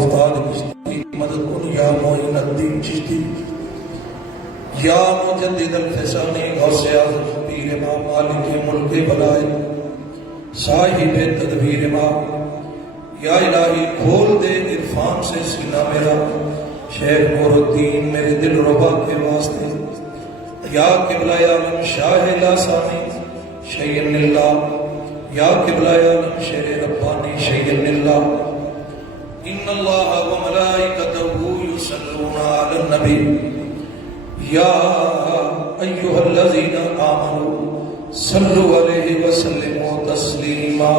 افتاد چشتی مدد کن یا معین الدین چشتی یا مجدد الفسانی غوث اعظم پیر امام مالک ملک بلائے صاحب تدبیر امام یا الہی کھول دے عرفان سے سینہ میرا شیخ نور الدین میرے دل ربا کے واسطے یا قبلہ عالم شاہ لاسانی شیئن اللہ یا قبلہ عالم شیر ربانی شیئن اللہ ان اللہ و ملائکتہ یصلون علی النبی یا ایہا الذین آمنوا صلوا علیہ وسلموا تسلیما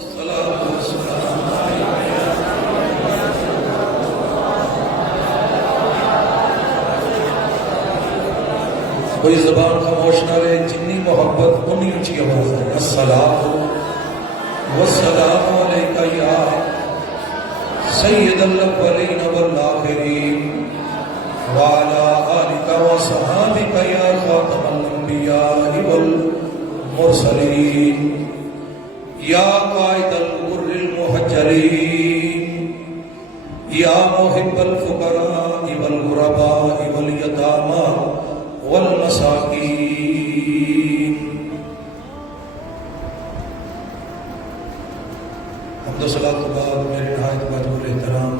الصلاۃ والسلام کوئی زبان خاموش نہ رہے جنی محبت انی اونچی آواز ہے الصلاۃ والسلام علیکہ یا سید الاولین والآخرین وعلی آلک وصحابک یا خاتم الانبیاء والمرسلین یا قائد الغر المحجلین یا محب الفقراء والغرباء والیتامى والمساکین. حمد و صلاۃ کے بعد میرے نہایت واجب الاحترام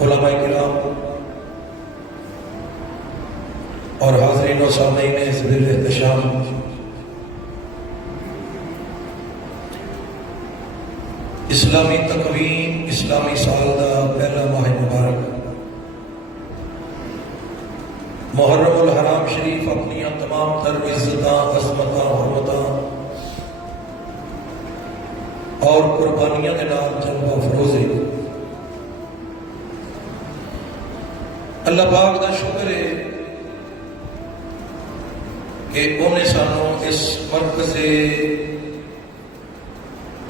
علماء کرام اور حاضرین و سامعین ذل احتشام، اسلامی تقویم اسلامی سال دا پہلا ماہ مبارک محرم الحرام شریف اپنی تمام تر عزتاں عظمتاں حرمتاں اور قربانیاں دے نال جلوہ افروز ہے. اللہ پاک دا شکر ہے کہ انہیں سانوں اس مرکز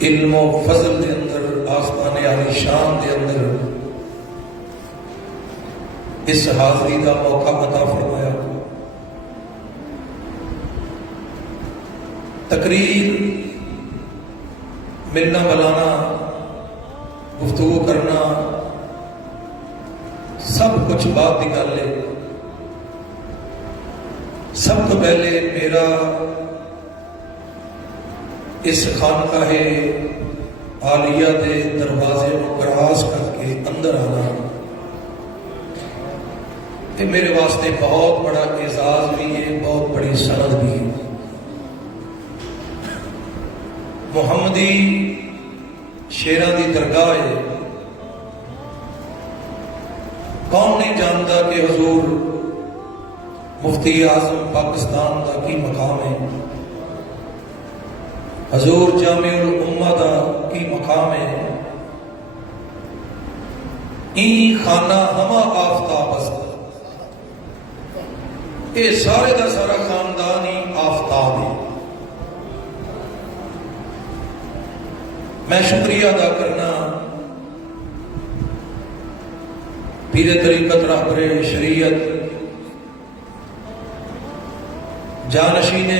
علم و فضل دے اندر آسمان عالی شان دے اندر اس حاضری کا موقع عطا فرمایا. تقریر ملنا ملانا گفتگو کرنا سب کچھ بات کی گل ہے. سب تو پہلے میرا اس خانقاہ عالیہ دے دروازے کو کراس کر کے اندر آنا یہ میرے واسطے بہت بڑا اعزاز بھی ہے، بہت بڑی سند بھی ہے. محمدی شیراں دی درگاہ ہے. کون نہیں جانتا کہ حضور مفتی اعظم پاکستان دا کی مقام ہے، حضور جامع الامہ دا کی مقام ہے. این خانہ ہما آفتاب است، یہ سارے دا سارا خاندان ہی آفتاب ہے. میں شکریہ ادا کرنا پیر طریقت رہبر شریعت جانشین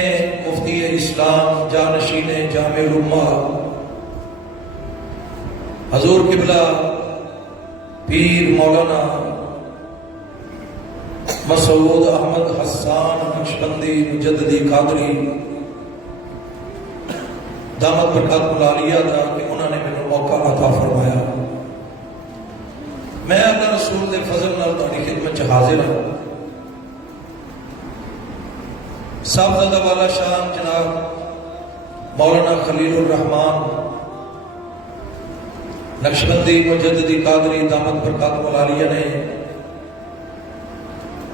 مفتی اسلام جانشین جامع الامہ حضور قبلہ پیر مولانا مسعود احمد حسان نقشبندی مجددی قادری دامت برکات العالیہ دا کہ انہوں نے میرے موقع عطا فرمایا. میں اللہ رسول دے فضل نال تہاڈی خدمت چ حاضر ہوں. صاحبزادہ والا شان جناب مولانا خلیل الرحمان نقشبندی مجددی قادری دامت برکات العالیہ نے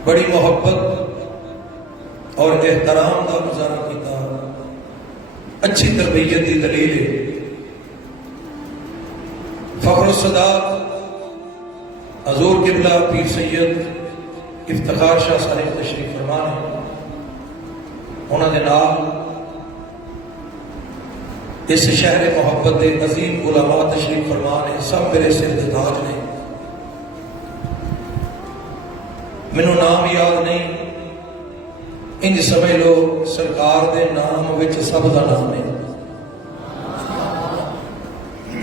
بڑی محبت اور احترام کا مظاہرہ کیتا. اچھی تربیت کی دلیل ہے. فخر الصداق حضور قبلہ پیر سید افتخار شاہ صاحب تشریف فرما ہے. انہوں نے نام اس شہر محبت دے عظیم علماء تشریف فرما نے سب میرے سر دے تاج نے. مینوں نام یاد نہیں، انج سمجھ لو سرکار دے نام وچ سب دا نام ہے.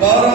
12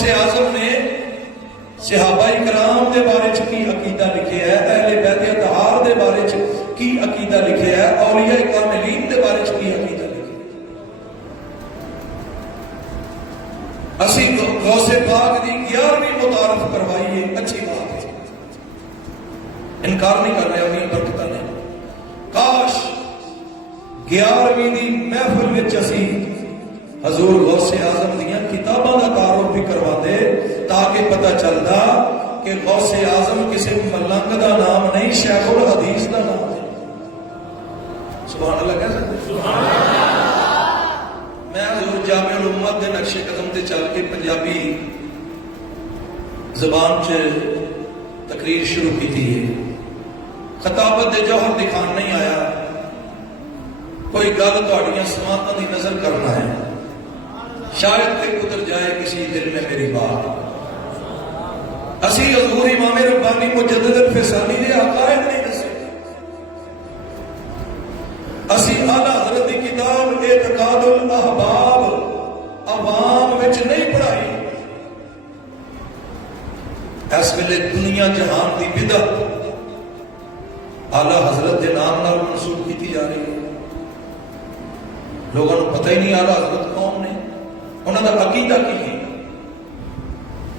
غوث اعظم نے صحابہ کرام دے بارے چ کی عقیدہ لکھیا ہے، اہل بیت اطہار دے بارے چ کی عقیدہ لکھیا ہے، اولیاء کاملین دے بارے چ کی عقیدہ لکھیا ہے۔ اسی غوث پاک دی 11ویں متعارف کروائی ہے، اچھی بات ہے، انکار نہیں کر رہے، اپنی برکتہ نے کاش 11ویں دی محفل وچ اسی حضور غوث اعظم دیاں کتاباں دا تعارف بھی کروا دے تاکہ پتہ چلدا کہ غوث اعظم کسی ملنگ دا نام نہیں، شیخ الحدیث دا نام ہے۔ سبحان اللہ کہہ سکتے؟ سبحان اللہ۔ میں حضور جامع الامت دے نقش قدم تے چل کے پنجابی زبان چ تقریر شروع کی تھی ہے، خطابت دے جوہر دکھان نہیں آیا، کوئی گل تہاڈیاں سماعتاں دی نظر کرنا ہے، شاید کہ اتر جائے کسی دل میں میری بات۔ اسی حضور امام ربانی مجدد الفسانی دے عقائد نہیں دسے، اسی اعلیٰ حضرت دی کتاب اعتقاد الاحباب عوام وچ نہیں پڑھائی۔ اس ویلے دنیا جہان دی بدعت اعلیٰ حضرت دے نام نال منسوب کی جا رہی ہے، لوگوں کو پتہ ہی نہیں اعلیٰ حضرت کون نے، انہوں کا عقیدہ کی ہے،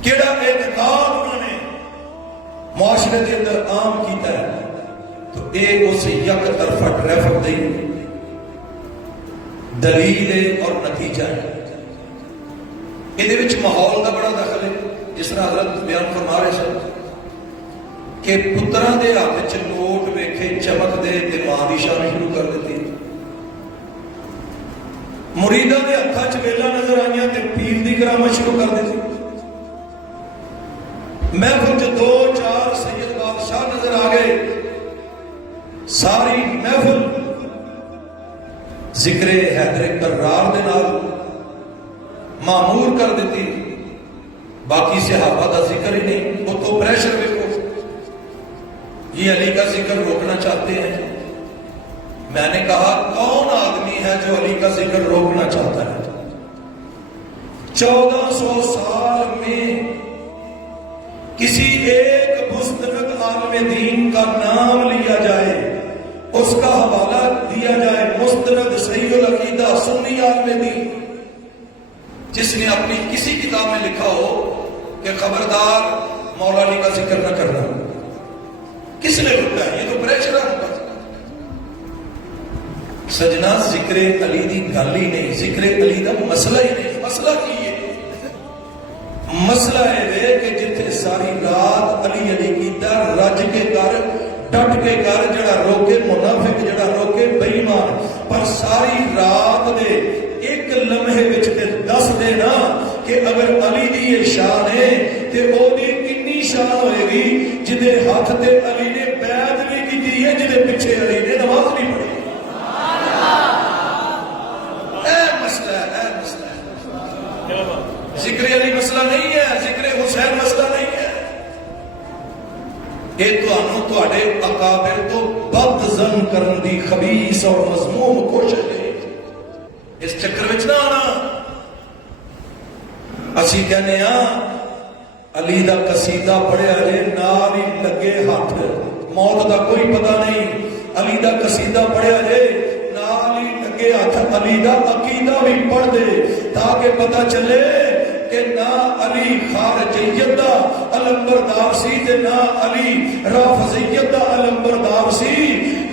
کیڑا اعتقاد انہوں نے معاشرے کے اندر عام کیتا ہے، تو ایک اسے یک طرفہ ٹریفک دی دلیل اور نتیجہ ہے۔ یہ ماحول کا بڑا دخل ہے، جس طرح حضرت بیان فرما رہے سن کہ پتراں دے ہاتھ چ نوٹ ویکھے چمک دے تے ماں دی شان شروع کر دیتی، مریداں دے ہتھاں چ ویلاں نظر آئیاں تے پیر دی کرامت شروع کر دیتی، محفل چ 2-4 سید بادشاہ نظر آ گئے، ساری محفل ذکر حیدر کرار دے نال معمور کر دیتی، باقی صحابہ دا ذکر ہی نہیں۔ وہ تو پریشر دیکھو، یہ علی کا ذکر روکنا چاہتے ہیں۔ میں نے کہا کون آدمی ہے جو علی کا ذکر روکنا چاہتا ہے؟ 1400 سال میں کسی ایک مستند عالم دین کا نام لیا جائے، اس کا حوالہ دیا جائے، مستند صحیح العقیدہ سنی عالم دین، جس نے اپنی کسی کتاب میں لکھا ہو کہ خبردار مولا علی کا ذکر نہ کرنا، کس نے روکا ہے؟ یہ تو پریشر ہے۔ سجنا ذکر علی دی گل ہی نہیں، ذکر علی دا مسئلہ ہی نہیں۔ مسئلہ کی ہے؟ مسئلہ ہے کہ جتنے ساری رات علی علی کیتا، رج کے کر، ڈٹ کے کر، جڑا روکے منافق، جڑا روکے بے ایمان، پر ساری رات دے ایک لمحے وچ تے دس دے نا کہ اگر علی دی یہ شان ہے تے او دی کنی شان ہوئے گی جدے ہاتھ تے علی نے بیعت بھی کی ہے، جدے پیچھے علی نے نماز نہیں پڑھی۔ ذکر علی مسئلہ نہیں ہے، ذکر حسین مسئلہ نہیں ہے۔ یہ تواڈے اکابر تو بد ظن کرن دی خبیث اور مذموم کوشش ہے، اس چکر وچ نہ آنا۔ اسی کہنے ہاں علی دا قصیدہ پڑھیا جے، نال ہی لگے ہاتھ، موت دا کوئی پتہ نہیں۔ علی دا قصیدہ پڑھیا جے، نال ہی لگے ہاتھ، علی دا عقیدہ بھی پڑھ دے تاکہ پتہ چلے کہ نہ علی خارجیت دا علمبردار سی تے نہ علی رافضیت دا علمبردار سی،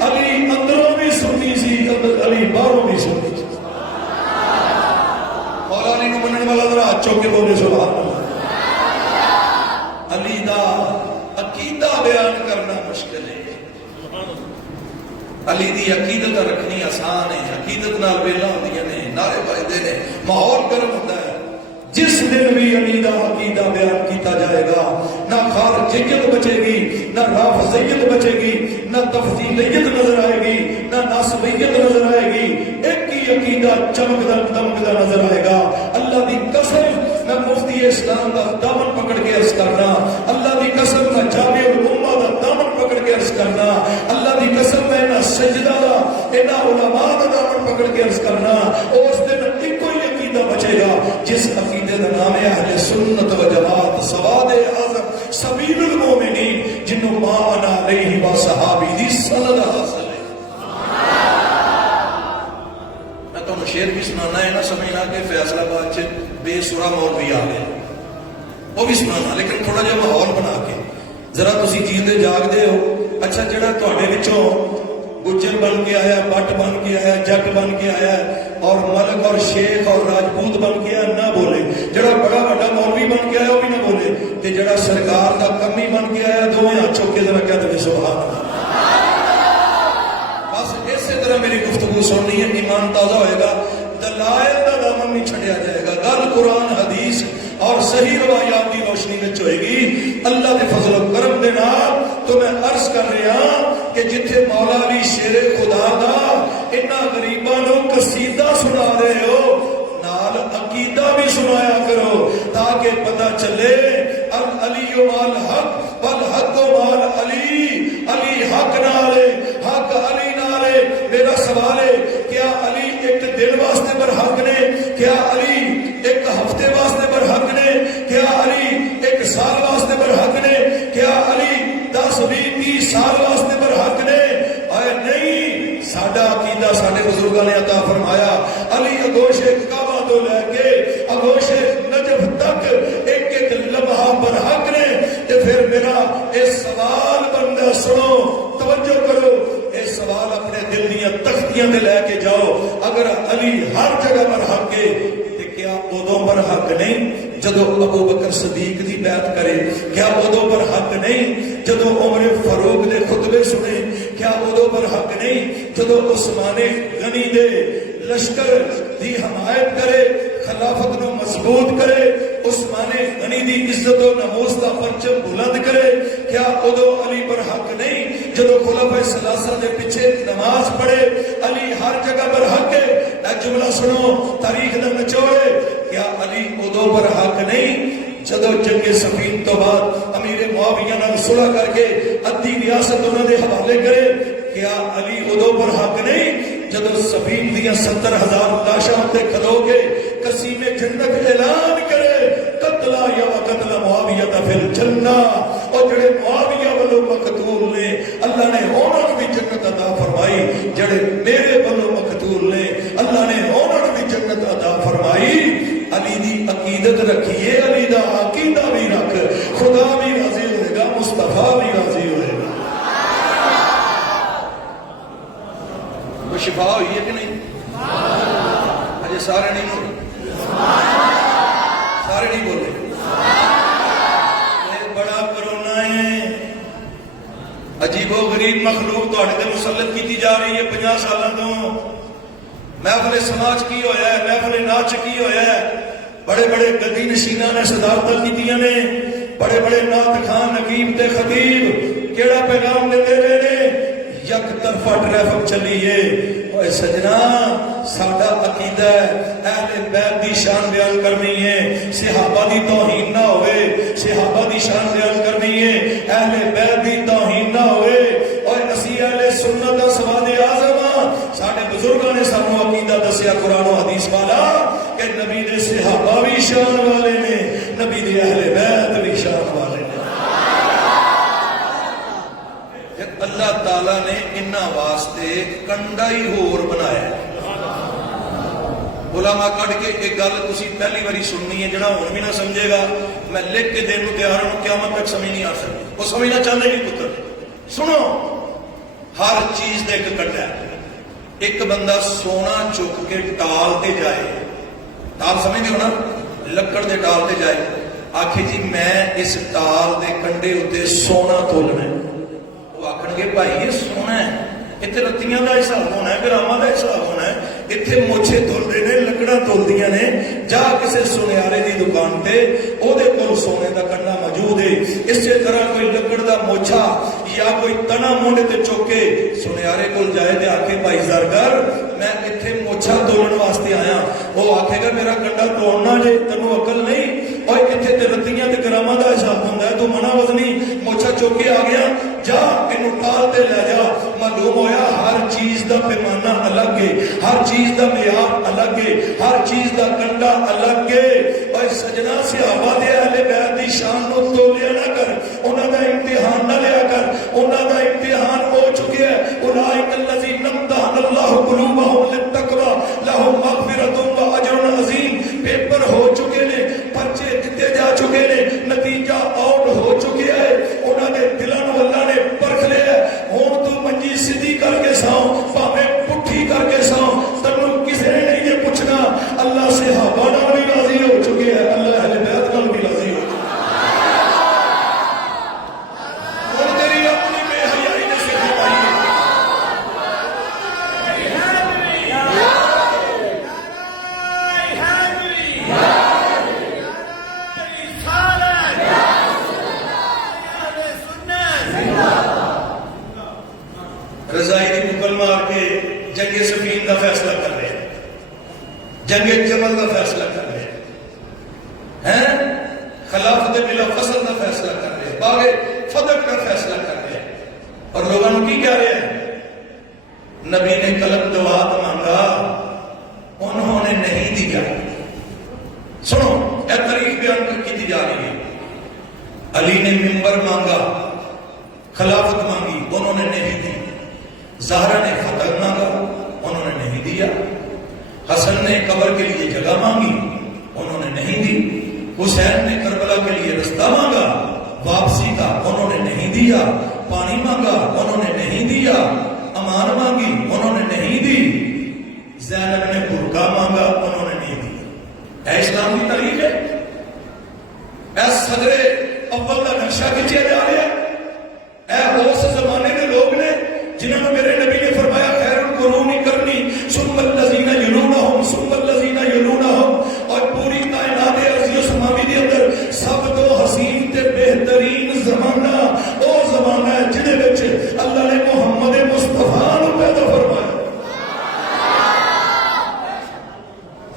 علی اندروں بھی سنی سی، علی باہروں بھی سنی سی۔ مولا علی کو منن والا ذرا چوک کے بولے سبحان اللہ۔ علی دا عقیدہ بیان کرنا مشکل ہے، علی دی عقیدت رکھنی آسان ہے، عقیدت نال ویلاں ہوندیاں نے، نعرے بجدے نے، ماحول گرم ہوتا ہے۔ جس دن بھی علی دا عقیدہ بیان کیتا جائے گا، نہ خارجیت بچے گی، نہ رافضیت بچے گی، نہ تفضیلیت نظر آئے گی، نہ ناسبیت نظر آئے گی، ایک ہی عقیدہ چمکدا دمکدا نظر آئے گا۔ اللہ دی قسم میں مفتی اسلام دا دامن پکڑ کے عرض کرنا، اللہ دی قسم میں جامع الامہ دا دامن پکڑ کے عرض کرنا، اللہ دی قسم میں نہ سجدہ دا انہاں علماء دا دامن پکڑ کے عرض کرنا، اس دن ایک ہی عقیدہ بچے گا جس عقیدے کا نام ہے اہل سنت و جماعت، سواد اعظم سبیل المومنین، جنوں ما انا علیہ و صحابی دی سند حاصل ہے۔ میں تو شعر بھی سنانا ہے، نہ سمجھنا کہ فیصلہ آباد سے بے سرا مولوی آ گیا، وہ بھی سنانا، لیکن تھوڑا جہا ماحول بنا کے ذرا تسی جیندے جاگدے ہو۔ اچھا جڑا تواڈے وچوں گجر بن کے آیا، بٹ بن کے آیا، جٹ بن کے آیا اور ملک اور شیخ اور راجپوت بن کے آیا نہ بولے، جڑا بڑا بڑا مولوی بن کے آیا وہ بھی نہ بولے، تے جڑا سرکار دا کمی بن کے آیا دوویں ہاتھ چوک کے ذرا کہہ دے سبحان اللہ۔ بس اسی طرح میری گفتگو سننی ہے، ایمان تازہ ہوئے گا، دلائل دا دامن نہیں چھڑیا جائے گا، گل قرآن حدیث اور صحیح روایات کی روشنی میں ہوئے گی اللہ دے فضل و کرم دے نال۔ تو میں عرض کر رہا کہ جتھے مولا علی شیر خدا دا انہاں غریباں نو قصیدہ سنا رہے ہو، نال عقیدہ بھی سنایا کرو تاکہ پتہ چلے علی مال حق والحق مال علی، علی حق نالے حق علی نالے۔ میرا سوال ہے کیا علی ایک دن واسطے پر حق نے؟ کیا علی ایک ہفتے واسطے پر حق نے؟ کیا علی ایک سال واسطے پر حق نے؟ کیا علی 10 20 30 سال واسطے پر حق نے؟ اے نہیں، ساڈا عقیدہ ساڈے بزرگاں نے عطا فرمایا علی اگوش کعبہ تو لے کے اگوش نجف تک ایک ایک لمحہ پر حق نے۔ تے پھر میرا اس سوال بندہ سنو، توجہ کرو، اس سوال اپنے دل دیاں تختیاں تے لے کے جاؤ، اگر علی ہر جگہ پر حق ہے کیا ادوں پر حق نہیں جدو ابو بکر صدیق دی بیعت کرے؟ کیا ادوں پر حق نہیں جدو عمر فاروق دے خطبے سنے؟ کیا ادوں پر حق نہیں جدو عثمان غنی دے لشکر دی حمایت کرے، خلافت نو مضبوط کرے، عثمان غنی دی عزت و نموز دا پرچم بلند کرے؟ کیا ادو علی پر حق نہیں جدو خلفائے ثلاثہ دے پیچھے نماز پڑھے؟ علی ہر جگہ پر حق ہے۔ ایک جملہ سنو تاریخ دا نچوڑے، کیا علی ادو پر حق نہیں جدو جنگ صفین تو بعد امیر معاویہ نال صلح کر کے ادھی ریاست انہاں دے حوالے کرے؟ کیا علی ادو پر حق نہیں جدو صفین دیاں 70,000 لاشاں تے کھلو کے قسیم جنت اعلان کرے قتلا یا قتل معاویہ فی الجنہ؟ اور جڑے معاویہ والوں مقتول نے اللہ نے انہاں بھی جنت عطا فرمائی، جڑے میرے والوں مقتول نے اللہ نے انہاں بھی جنت عطا فرمائی۔ علی دی عقیدت رکھیے، علی دا عقیدہ بھی رکھ، خدا بھی راضی ہوئے گا، مصطفیٰ بھی راضی ہوئے گا۔ کوئی شفا ہوئی ہے کہ نہیں؟ اجے سارے نہیں بولے، سارے نہیں بولے۔ بڑا کرونا ہے، عجیب و غریب مخلوق تواڈے تے مسلط کی جا رہی ہے 50 سالاں تو۔ محفل سماج کی ہویا ہے، محفل ناچ کی ہویا ہے، بڑے بڑے گدی نشیناں نے صدارتاں کیتیاں نے، بڑے بڑے نعت خان نقیب تے خطیب کیڑا پیغام دے رہے نے؟ یک طرفہ ٹریفک چلیے۔ اے سجنا ساڈا عقیدہ ہے اہل بیت دی شان بیان کرنی ہے، صحابہ دی توہین نہ ہوئے، صحابہ دی شان بیان کرنی ہے، اہل بیت دی توہین نہ ہوئے۔ اور اسی اہل سنت دا سواد اعظم ساڈے بزرگاں نے سانو عقیدہ دسیا قرآن و حدیث والا کہ نبی دے صحابہ بھی شان والے نے، نبی دے اہل بیت بھی شان والے نے۔ اللہ تعالیٰ نے انہاں واسطے کنڈا ہی ہور بنایا ہے۔ علماء کٹ کے ایک گل تسی پہلی باری سننی ہے، جڑا ہن بھی نہ سمجھے گا میں لکھ کے دین نو تیار ہوں، قیامت تک سمجھ نہیں آ سکتی، وہ سمجھنا چاہتے نہیں پتر۔ سنو ہر چیز دے ایک کنڈا ہے۔ ایک بندہ سونا چک کے ٹال تے جائے، ٹال سمجھ ہو نا، لکڑ دے ٹال تے جائے، آکھے جی میں اس ٹال دے کنڈے ہوتے سونا تولنا ہے، وہ آکھن گے بھائی یہ سونا ہے، اتنے رتیاں دا حساب ہونا ہے، گراماں دا حساب ہونا ہے، اتنے موچے تولدے نے، لکڑاں تولدیاں نے، جا کسے سنیارے دی دکان تے او دے کول سونے دا کنڈا موجود ہے۔ اسی طرح کوئی لکڑ دا موچا یا کوئی تنا مونڈے تے چوکے سنیارے کول جائے تے آکھے بھائی زرگر میں اتنے موچا تولن واسطے آیا، وہ آکھے گا میرا کنڈا توڑنا جے، تنوں عقل نہیں، اور اتنے تے رتیاں تے گراماں دا حساب ہوندا ہے، تو منا وزنی موچا چوکے آ گیا، جا اینو ٹال تے لے جا۔ معلوم ہویا ہر چیز دا پیمانہ الگ ہے، ہر چیز دا معیار الگ ہے، ہر چیز دا کنڈا الگ ہے۔ صحابہ دے اہل بیت دی شان نو تولیا نہ کر، انہاں دا امتحان نہ لیا کر، انہاں دا امتحان ہو چکے ہے۔ اولئک الذین امتحن اللہ قلوبہم للتقوی لہم مغفرۃ و اجر عظیم۔ پیپر ہو چکے نے، پرچے دیتے جا چکے نے، نتیجہ آؤٹ ہو چکے ہے، انہاں دے دلاں نو اللہ نے پرکھ لیا ہے۔ ہن تو منجی سیدھی کر کے ساؤ، بھاویں پٹھی کر کے ساؤ، تینوں کسے نے نہیں یہ پوچھنا۔ اللہ صحابہ نال بھی راضی ہو چکے ہے، اللہ اہل بیت نال بھی راضی ہو چکے ہے۔ ہن تیری اپنی بے حیائی نے صرف پائی ہے۔ رضائی دی مغل مار کے جنگ سفین کا فیصلہ کر رہے ہیں، جنگ جمل کا فیصلہ کر رہے ہیں، خلافت بلا فصل کا فیصلہ کر رہے ہیں، باغ فدق کا فیصلہ کر رہے ہیں، اور لوگوں کی کہہ رہے ہیں؟ نبی نے قلم دوات مانگا، انہوں نے نہیں دیا۔ سنو یہ تاریخ بیان کی جا رہی ہے۔ علی نے منبر مانگا، خلافت مانگی، انہوں نے نہیں دی۔ زہرا نے فتح مانگا، انہوں نے نہیں دیا۔ حسن نے قبر کے لیے جگہ مانگی، انہوں نے نہیں دی۔ حسین نے کربلا کے لیے رستہ مانگا واپسی کا، انہوں نے نہیں دیا۔ پانی مانگا، انہوں نے نہیں دیا۔ امان مانگی، انہوں نے نہیں دی۔ زینب نے برقع مانگا، انہوں نے نہیں دی۔ اے اسلام کی تاریخ ہے، اے صدر اول کا نقشہ کھینچا جا رہا ہے۔ اے اس زمانے کے لوگ نے جنہوں نے میرے نبی نے فرمایا خیر القرون قرنی ثم الذین یلونہم ثم الذین یلونہم، اور پوری کائنات ارضی و سماوی کے اندر سب تو حسین تے بہترین زمانہ او زمانہ ہے جہدے وچ اللہ نے محمد مصطفیٰ نو پیدا فرمایا۔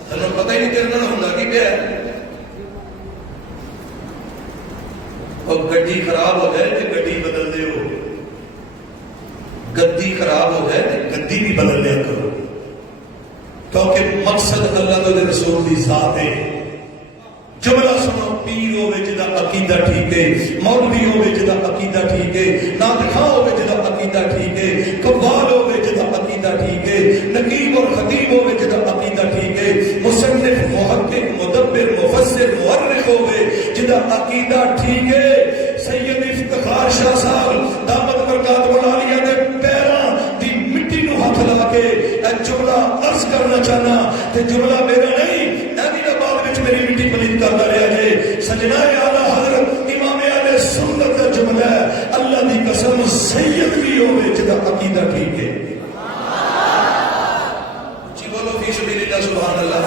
تینوں پتہ ہی نہیں تیرے نال ہوندا کی پیا ہے؟ اور گڈی خراب ہو جائے تو گڈی بدل دے ہو، گدی خراب ہو جائے تو گدی بھی بدل لیا کرو، کیونکہ مقصد اللہ کے رسول کی ذات ہے۔ جملہ سنو، پیر ہوے جدا عقیدہ ٹھیک ہے، مولوی ہوے جدا عقیدہ ٹھیک ہے، ناطقہ ہوے جدا عقیدہ ٹھیک ہے، قوال ہوے جدا عقیدہ ٹھیک ہے، نقیب اور خطیب ہوے جدا عقیدہ ٹھیک ہے، مصنف محقق مدبر مفسر مورخ ہوے جدا عقیدہ ٹھیک ہے۔ سید افتخار شاہ صاحب دامت برکات العالیہ دے پیراں دی مٹی نو ہاتھ لا کے اے جملہ عرض کرنا چاہنا، تے جملہ میرا نہیں، ایویں نہ بعد وچ میری مٹی پلید کردا رہیا جے۔ سجنا اعلی حضرت امام اہل سنت دا جملہ ہے، اللہ دی قسم سید بھی ہوے جدا عقیدہ ٹھیک ہے۔ جی بولو فی سبیل اللہ، سبحان اللہ۔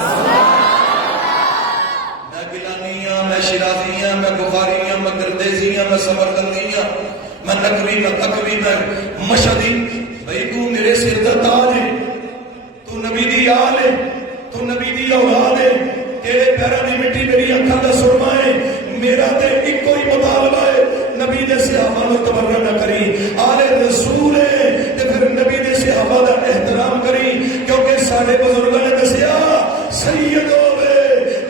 میں گیلانی ہاں، میں شیرازی ہاں، میں بخاری ہاں، میں گردیزی ہاں، میں سمرقندی ہاں، میں نقوی، میں تقوی، میں مشہدی۔ بھئی تو میرے سر دا تاج ہے، تو نبی دی آل ہے، تو نبی دی اولاد ہے، تیرے پیروں دی مٹی میری اکھاں دا سرما ہے۔ میرا تے ایک کوئی مطالبہ ہے، نبی دے صحابہ نو تبرہ نہ کری، آل رسول ہے تے پھر نبی دے صحابہ دا احترام کری، کیونکہ سارے بزرگاں نے دسیا سید ہوے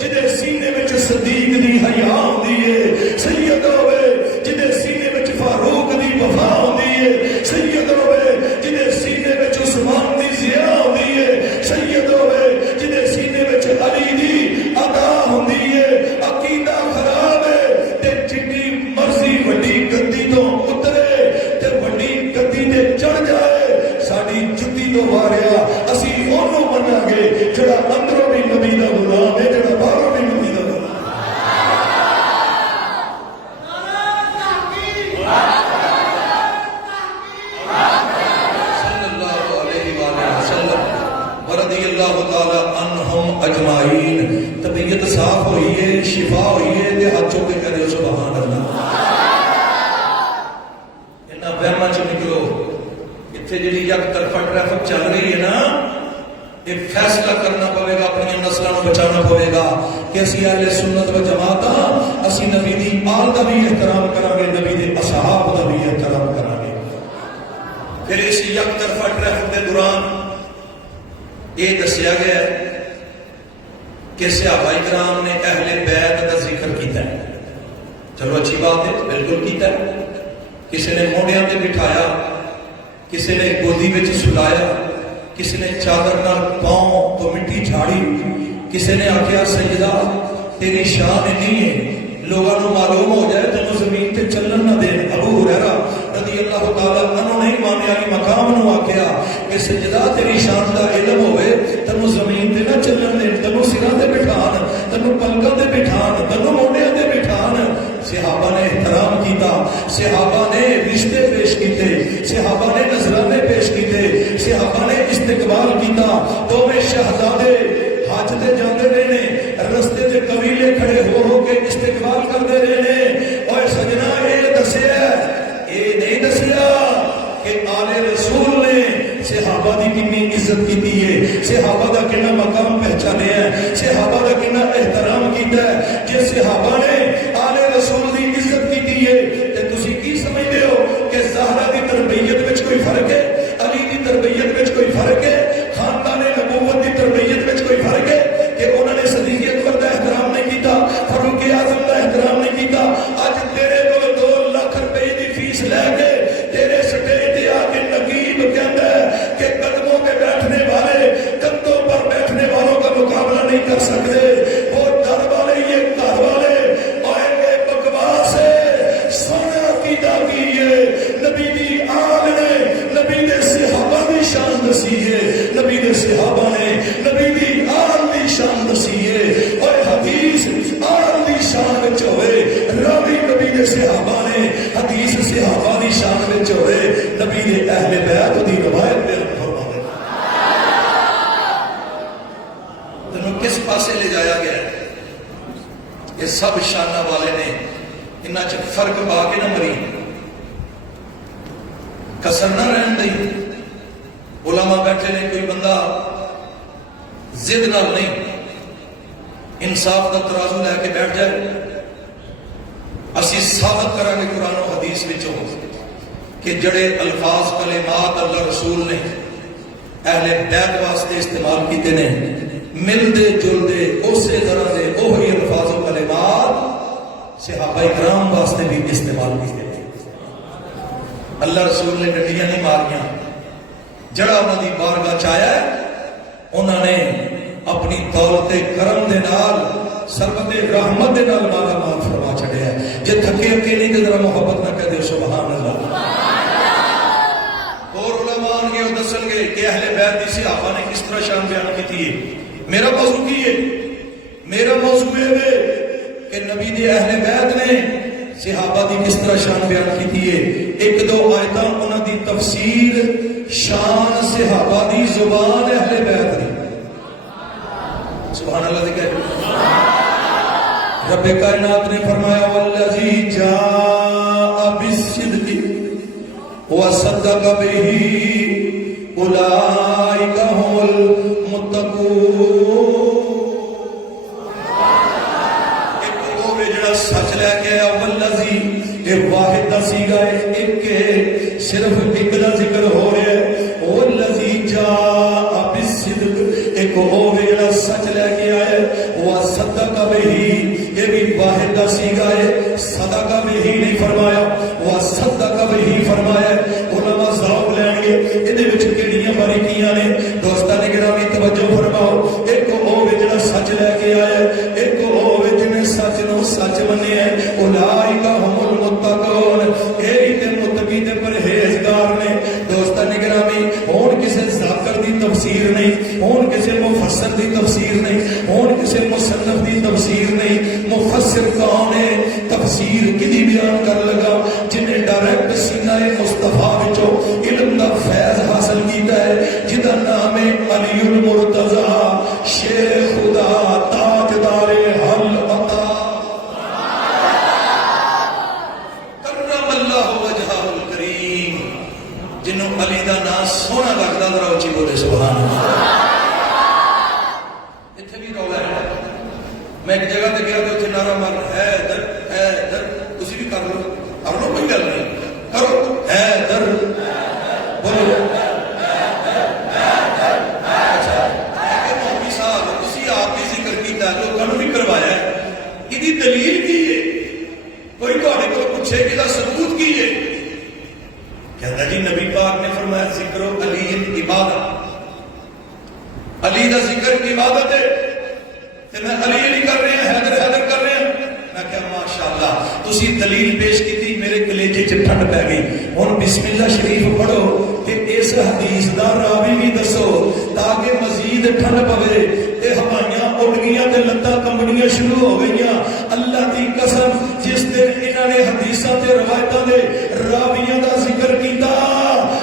جدے سینے وچ صدیق دی حیا ہوندی ہے، سید ہوے جدے سینے وچ فاروق دی وفا ہوندی ہے، سید ہوے جدے سینے وچ عثمان دی ضیا ہوندی ہے، سید ہوے جدے سینے وچ علی دی ادا ہوندی ہے۔ عقیدہ خراب ہے تے جتنی مرضی وڈی گدی تو اترے تے وڈی گدی تے چڑھ جائے، ساڈی جتی تو واریا اسی اونوں مناں گے جڑا اندروں بھی نبی دا غلام ہے، جڑا باہروں بھی نبی دا غلام ہے۔ صلی اللہ علیہ وآلہ وسلم ورضی اللہ تعالی عنہم اجمعین۔ طبیعت صاف ہوئی ہے، شفا ہوئی ہے، تے ہاتھ چوک کے کہہ دو سبحان اللہ۔ انہاں وہماں چ نکلو، اتنے جی یک طرفہ ٹریفک چل رہی ہے نا، ایک فیصلہ کرنا پڑے گا، اپنی نسلوں کو بچانا پڑے گا کہ اسی اہل سنت و جماعت ہاں، اسی نبی دی آل دا بھی احترام کریں گے، نبی دے اصحاب دا بھی احترام کریں گے۔ پھر اس یک طرفہ ٹریفک کے دوران یہ دسیا گیا ہے کہ صحابہ کرام نے اہل بیت کا ذکر چلو اچھی بات ہے، بالکل کیتا ہے. کسی نے موڑیاں تے بٹھایا، کسی نے گودی وچ سلایا، کسی نے چادر نال پاؤں تو مٹی جھاڑی، کسی نے آخیا سیدہ تیری شان اتنی ہے لوگوں کو معلوم ہو جائے تینوں زمین تے چلن نہ دین. ابو ہریرہ رضی اللہ تعالیٰ عنہ نے امام علی مقام نو آخیا کہ سجدہ تیری شان دا علم ہوئے تینوں زمین تے نہ چلن دین، تینوں سراں تے بٹھان، تینوں پلکاں تے بٹھان، تینوں موڑیاں تے بٹھان. صحابہ نے احترام کیتا، صحابہ نے رشتے پیش کیتے، صحابہ نے نذرانے پیش کیتے، صحابہ نے استقبال کیتا. دوویں شہزادے حج تے جاندے رہے نے، رستے تے قبیلے کھڑے ہو کے استقبال کرتے رہے نے. اوے سجنا یہ دسیا، یہ نہیں دسیا کہ آل رسول نے صحابہ دی کتنی عزت کیتی ہے، صحابہ دا کتنا مقام پہچانیا ہے، صحابہ دا کتنا احترام کیتا ہے. جے صحابہ نے آل رسول دی عزت کیتی ہے تے تسی کی سمجھدے ہو کہ زہرا دی تربیت وچ کوئی فرق ہے، علی دی تربیت وچ کوئی فرق ہے، خاندان نبوت دی تربیت وچ کوئی فرق ہے کہ انہوں نے صدیق اکبر دا احترام نہیں کیتا، فاروق اعظم دا احترام نہیں کیتا. اج تیرے کو 2 لاکھ روپے دی فیس لے کے تیرے سٹیج تے آ کے نقیب کہتا ہے کہ قدموں پہ بیٹھنے والے کندھوں پر بیٹھنے والوں کا مقابلہ نہیں کر سکتے. وہ در والے یہ گھر والے اور یہ بکواس ہے. سونا عقیدہ کیے نبی دی آل نے نبی دے صحابہ دی شان دسی ہے، نبی دے صحابہ نے نبی دی آل دی شان دسی ہے. اور حدیث آل دی شان وچ ہوئے، راوی نبی دے صحابہ نے حدیث صحابہ دی شان وچ ہوئے، نبی دے اہل بیت دی روایت بیان فرماوے. تینوں کس پاسے لے جایا گیا ہے؟ یہ سب شانہ والے نے انہاں چ فرق پا کے نہ مری، کسر نہ رہن دی. علماء بیٹھے نے، کوئی بندہ ضد نال نہیں، انصاف کا ترازو لے کے بیٹھ جائے. اسی ثابت کریں گے قرآن و حدیث وچوں کہ جڑے الفاظ کلمات اللہ رسول نے اہل بیت واسطے استعمال کیتے نے، ملدے جلدے اسی طرح دے وہی الفاظ و کلمات صحابہ کرام واسطے بھی استعمال کیتے ہیں. اللہ رسول نے ڈنڈیاں نہیں ماریاں، جڑا انہوں دی بارگاہ چایا ہے انہوں نے اپنی دولت کرم دے نال سربت رحمت دے نال مالا مال فرما چھڑیا ہے. جے تھکے اکے نہیں تے ذرا محبت نہ کہہ دے سبحان اللہ. اور علماء آن گے اور دسن گے کہ اہل بیت دی صحابہ نے کس طرح شان بیان کی ہے. میرا موضوع کی ہے؟ میرا موضوع ہے کہ نبی دے اہل بیت نے صحابہ دی کس طرح شان بیان کی ہے. ایک دو آیتاں انہاں دی تفسیر شان صحابہ دی زبان اہل بیت دی. سبحان اللہ ذکر. رب کائنات نے فرمایا والذی جاء بالصدق وصدق به اولئک هم المتقون. ایک وہ جڑا سچ لے کے آیا، والذی یہ واحد دا سیگا ہے، ایک صرف ایک دا ذکر ہو رہا ہے. والذی جاء بالصدق ایک وہ جڑا سچ لے کے آیا، وصدق به یہ بھی واحد دا سیگا ہے، صدقہ بھی نہیں فرمایا، وصدق بھی فرمایا. علماء ذوق لین گے ادھے وچ کیڑیاں باریکیاں نے. دوستاں نے گرامی توجہ فرماؤ. ایک او جڑا سچ لے کے آیا، ایک او جنے سچ نو سچ منیا ہے. اولئک هم المتقون، اے تے متقی تے پرہیزگار نے. دوستاں نے گرامی ہن کسے ذاکر دی تفسیر نہیں، ہن کسے مفسر دی تفسیر نہیں، ہن کسے مصنف دی تفسیر نہیں. مفسر کون ہے؟ تفسیر کدی بیان کر لگا جنہیں ڈائریکٹ سینہ مصطفیٰ وچوں علم دا فیض حاصل کیتا ہے، جدا نام ہے علی المرتضی شیر خدا تاجدار حل عطا کرم اللہ وجہہ الکریم. جنہوں علی دا نام سونا لگدا ذرا اونچی بولے سبحان اللہ. اتنے بھی رولا ہے. میں ایک جگہ تے گیا تو اتنے نعرہ مار حیدر حیدر. تسی بھی کر لو کوئی گل نہیں، کرو حیدر بولو. اچھا مولوی صاحب تسی آپ بھی ذکر کیتا لوگوں نے بھی کروایا ہے، یہ دلیل کی ہے؟ کوئی تو پوچھے کہ دا ثبوت کی ہے؟ کہتا جی نبی پاک نے فرمایا ذکر علی عبادت، علی دا ذکر عبادت ہے، تے میں علی علی کر رہے ہیں، حیدر حیدر کر رہے ہیں۔ میں کہا ماشاءاللہ تسی دلیل پیش کی تھی، میرے کلیجے چ ٹھنڈ پہ گئی۔ ہن بسم اللہ شریف پڑھو کہ اس حدیث دا راوی بھی دسو تاکہ مزید ٹھنڈ پوے۔ اے ہوائیاں اڑ گئیاں تے لتاں کمبنیاں شروع ہو گئیاں۔ اللہ دی قسم جس دن انہاں نے حدیثاں تے روایتاں دے راویاں دا ذکر کیتا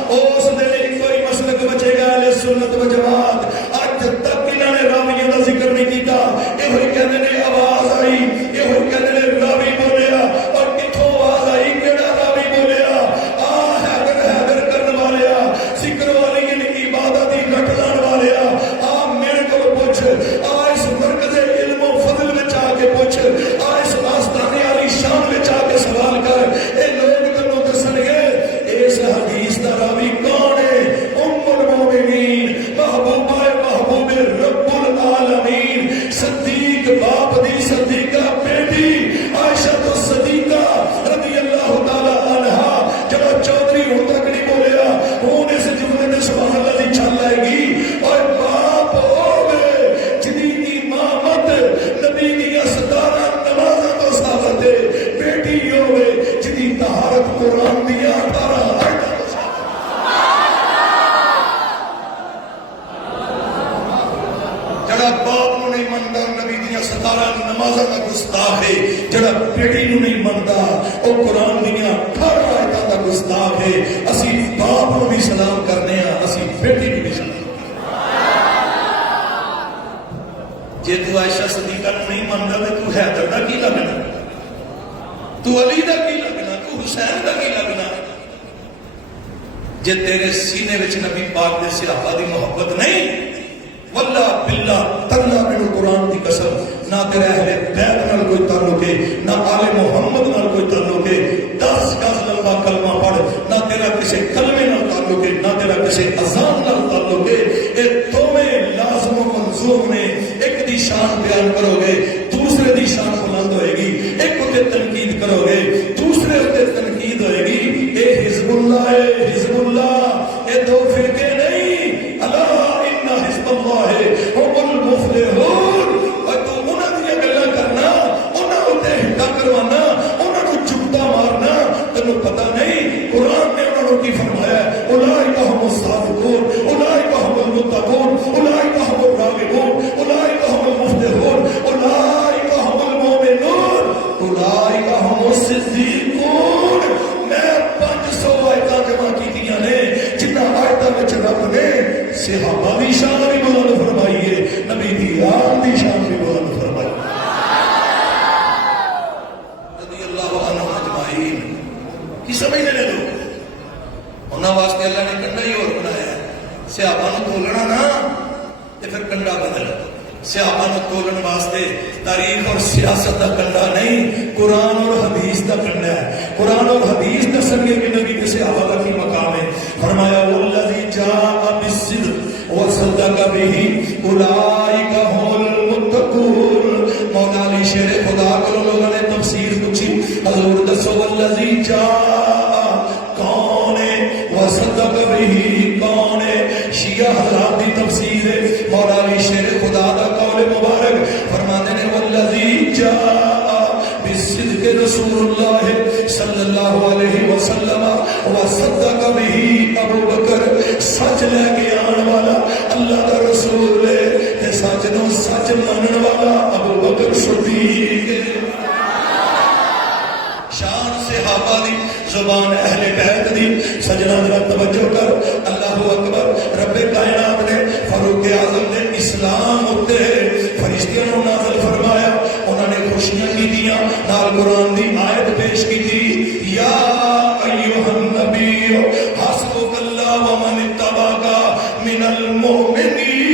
اس دن کوئی مسلک بچے گا اہل سنت و جماعت۔ اج تک انہاں نے راویاں دا ذکر نہیں کیتا۔ اے ہوئی کہندے نے آواز آئی، اے ہوئی کہندے نے راوی بولیا، اور کتھوں آواز آئی کیڑا راوی بولیا؟ آ حیدر حیدر کرن والیا، ذکر والی عبادت دی رکھ لان والیا، آ میرے کو پوچھ، آ اس مرکز علم و فضل وچ آ کے پوچھ، آ اس آستانے والی شان وچ آ کے سوال کر۔ اے لوگ تینوں دسن گے اس حدیث دا راوی کون ہے؟ ام المومنین محبوبہ محبوب رب العالمین، صدیق باپ دی صدیقہ بیٹی عائشہ تو صدیقہ رضی اللہ تعالی عنہا۔ جب چودھری ہوں تک نہیں بولیا، ہوں اس جملے میں سبحان اللہ دی چھل آئے گی۔ اور باپ ہوئے جدی امامت نبی دیا 17 نمازاں تو ثابت ہے، بیٹی ہوئے جدی طہارت قرآن دیا 18 آیتاں تو ثابت۔ جڑا باپ نو نہیں منتا نبی دیا 17 نمازاں کا گستاخ ہے، جڑا بیٹی نو نہیں منتا او قرآن دیا 18 آیتاں کا گستاخ ہے۔ اسی باپ نو بھی سلام کرنے ہاں، اسی بیٹی نو بھی سلام۔ جے تو عائشہ صدیقہ نو نہیں منتا تے تو حیدر دا کی لگنا، تو علی دا کی لگنا، تو حسین دا کی لگنا؟ جے تیرے سینے وچ نبی پاک دے صحابہ دی محبت نہیں، واللہ باللہ تلا میں قرآن دی قسم نہ تیرے اہل بیت نال کوئی تعلق ہے، نہ آل محمد نال کوئی تعلق ہے۔ 10 گز لمبا کلمہ پڑھ، نہ تیرا کسی کلمے نال تعلق ہے، نہ تیرا کسی اذان نال تعلق ہے۔ اے دوویں لازم و منظوم نے، ایک دی شان بیان کرو گے دوسرے دی شان بلند ہوئے گی، ایک اتے تنقید کرو گے دوسرے اتے تنقید ہوئے گی۔ اے حزب اللہ ہے، حزب اللہ، اے دو فرقے نہیں، اللہ ان حزب اللہ هم المفلحون۔ اور تو انہاں دی گلاں کرنا، انہاں اتے ہٹا کروانا، انہاں نو چپتا مارنا، تینوں پتہ نہیں قرآن نے انہاں نو کی فرمایا ہے؟ اولئک هم الصادقون، اولئک هم المتقون، اولئک هم الراغبون، اولئک هم المفلحون، اولئک هم المؤمنون، اولئک هم الصدیقون۔ میں 500 آیتاں جمع کیتیاں نے، جنہاں آیتاں وچ رب نے صحابہ دی شان بھی بلند فرمائی ہے، نبی دی آل دی شان بھی بلند فرمائی رضی اللہ عنہ اجمعین۔ کی سمجھنے لے لوگ انہاں واسطے اللہ نے کنڈا ہی اور بنایا ہے۔ صحابہ نو تولنا نا تے پھر کنڈا بدل، صحابہ نو تولن واسطے تاریخ اور سیاست دا کنڈا نہیں، قرآن اور حدیث دا کنڈا ہے۔ قرآن اور حدیث دسن گے کہ نبی کے صحابہ کا کی مقام ہے۔ فرمایا والذی جاء بالصدق وصدق به اولئک هم المتقون۔ مولا علی شیر خدا کو لوگوں نے تفسیر پوچھی، حضور دسو والذی جاء کون ہے، وصدق به کون ہے؟ شیعہ حضرات دی تفسیر ہے۔ مولا علی شیر خدا دا قول مبارک فرماتے ہیں والذی جاء بالصدق رسول اللہ صلی اللہ علیہ وسلم وصدق به ابو بکر۔ سچ لے کے آن والا اللہ دا رسول ہے تے سچ نو سچ مانن والا ابو بکر صدیق ہے۔ شان صحابہ دی، زبان اہل بیت دی، سجنا ذرا توجہ کر، اللہ اکبر۔ رب کائنات نے فاروق اعظم نے اسلام اتے فرشتیاں نو نازل فرمایا، انہوں نے خوشیاں کی دیاں، نال قرآن دی آیت پیش کی تھی، یا ایوہ النبی حسبک اللہ ومن اتبعک من المؤمنین۔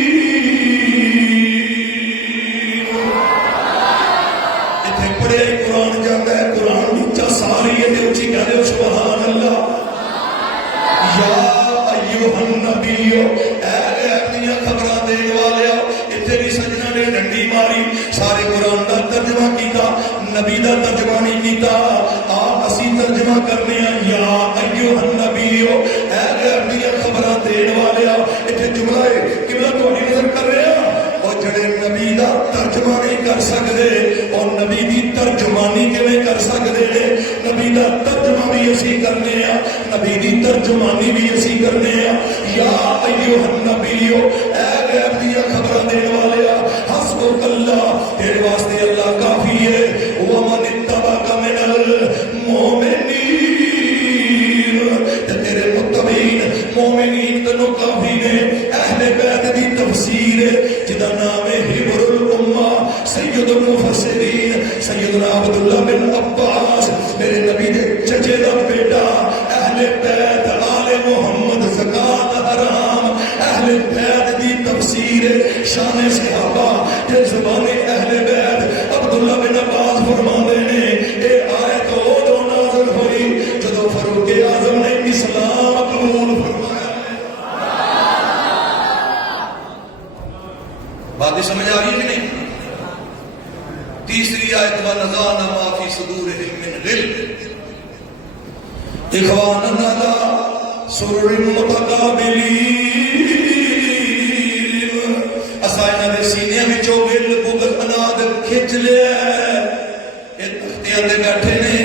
اتنے پڑھے قرآن جاتا ہے، قرآن نیچا ساری ہے، اچھی کہہ دے سبحان اللہ۔ یا ایوہ النبی، اہل اپنی خبراں دے والے، اتنے بھی سجنا نے ڈنڈی ماری، سارے قرآن دا ترجمہ کیتا، نبی دا ترجمہ نہیں کیتا۔ آپ اسی ترجمہ کرنے یا ایوہ النبیو اے غیب دیا خبران دین والے اتنے جملہ ہے قبلہ تو نہیں نظر کر رہے ہیں اور جڑے نبی دا ترجمہ نہیں کر سکتے اور نبی دی ترجمانی کے میں کر سکتے ہیں نبی دا ترجمہ بھی اسی کرنے ہیں نبی دی ترجمانی بھی اسی کرنے ہیں یا ایوہ النبیو اے غیب دیا خبران دین والے حسبک اللہ تیرے واسطے اللہ کافی ہے وَمَنِ اتَّبَعَكَ مِنَ الْمُؤْمِنِينَ تیرے متبعین مومنین تنو کافی نے اہل بیت دی تفسیر جدا نام حبر الامہ سید المفسرین سیدنا عبداللہ بن عباس میرے نبی دے چچے دا بیٹا اہل بیت آل محمد زکاة حرام اہل بیت دی تفسیر شان صحابہ جن زبان اہل بیت عبداللہ بن عباس فرمانے نے اے آیت اوہ نازل ہوئی جدو فاروق اعظم نے اسلام قبول فرمایا باتیں سمجھ آ رہی ہے کہ نہیں تیسری آیت وَنَزَعْنَا مَا فِي صُدُورِهِم مِّن غِلٍّ إِخْوَانًا عَلَىٰ سُرُرٍ مُتَقَابِلِينَ اسائنہ دے سینے وچوں گل بغل اناد کھچ لیا اے تختیاں دے بیٹھے نے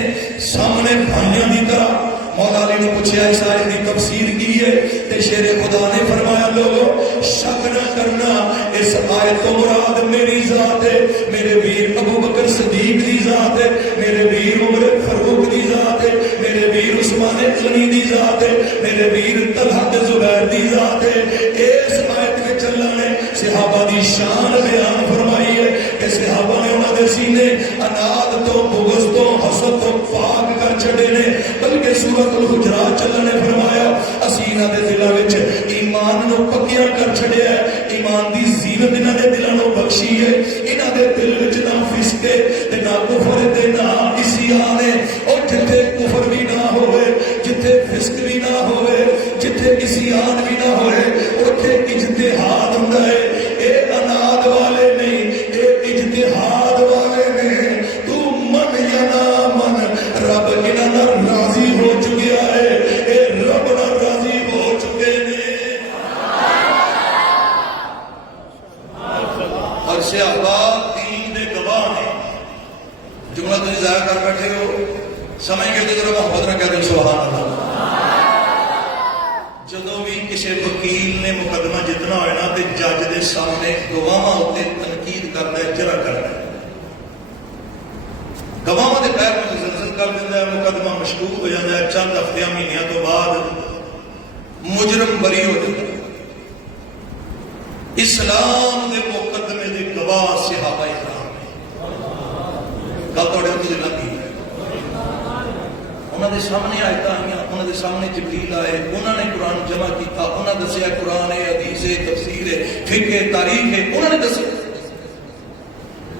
سامنے بھائیاں دی طرح مولا علی نے پوچھا اس آیت کی تفسیر کی ہے تے شیر خدا نے فرمایا لوگو شک نہ کرنا اس آیت تو مراد میری ذات ہے میرے ویر ابو بکر صدیق دی ذات ہے میرے ویر عمر فاروق دی ذات ہے میرے ویر عثمان غنی دی ذات ہے میرے ویر طلحہ زبیر دی ذات ہے اس آیت کے اللہ نے صحابہ دی شان بیان فرمائی ہے کہ صحابہ نے انہوں نے سینے اناد تو بغض تو حسد تو پاک کر چھڑے نے بلکہ سورۃ الحجرات چلنے فرمایا اسینہ دے دلوں وچ ایمان نو پکیاں کر چھڑیا ہے ایمان دی زینت انہاں دے دلاں نو بخشی ہے انہاں دے دل وچ نہ فسق تے نہ کفر تے نہ عصیان ہے او جتھے کفر بھی نہ ہوئے جتھے فسق بھی نہ ہوئے جتھے عصیان بھی نہ ہوئے اوتھے اجتہاد ہوندا ہے اے اناد والے نہیں اے اجتہاد والے نہیں تو من یا نہ من رب انہاں نال راضی ہو چکیا ہے اے رب نال راضی ہو چکے نے اور صحابہ دین دے گواہ نے جملہ تو ضائع کر بیٹھے ہو سمجھ گئے تو ذرا محبت نہ کہہ دیں سبحان اللہ جدو بھی کسی وکیل نے مقدمہ جتنا ہوئے نا تے جج دے سامنے گواہاں ہوتے تنقید کرنا ہے جرا کرنا ہے گواہاں دے پیر میں زلزل کر دینا ہے مقدمہ مشکوک ہو جاتا ہے چند ہفتیاں مہینیاں تو بعد مجرم بری ہو جاتا ہے اسلام دے مقدمے دے گواہ صحابہ اکرام گل توڑے ہوتے جنہ کی انہوں نے سامنے آیتاں آئیں انہوں نے سامنے جبریل آئے انہوں نے قرآن جمع کیتا انہوں نے دسیا قرآن ہے حدیث ہے تفسیر ہے فقہ ہے تاریخ ہے انہوں نے دسیا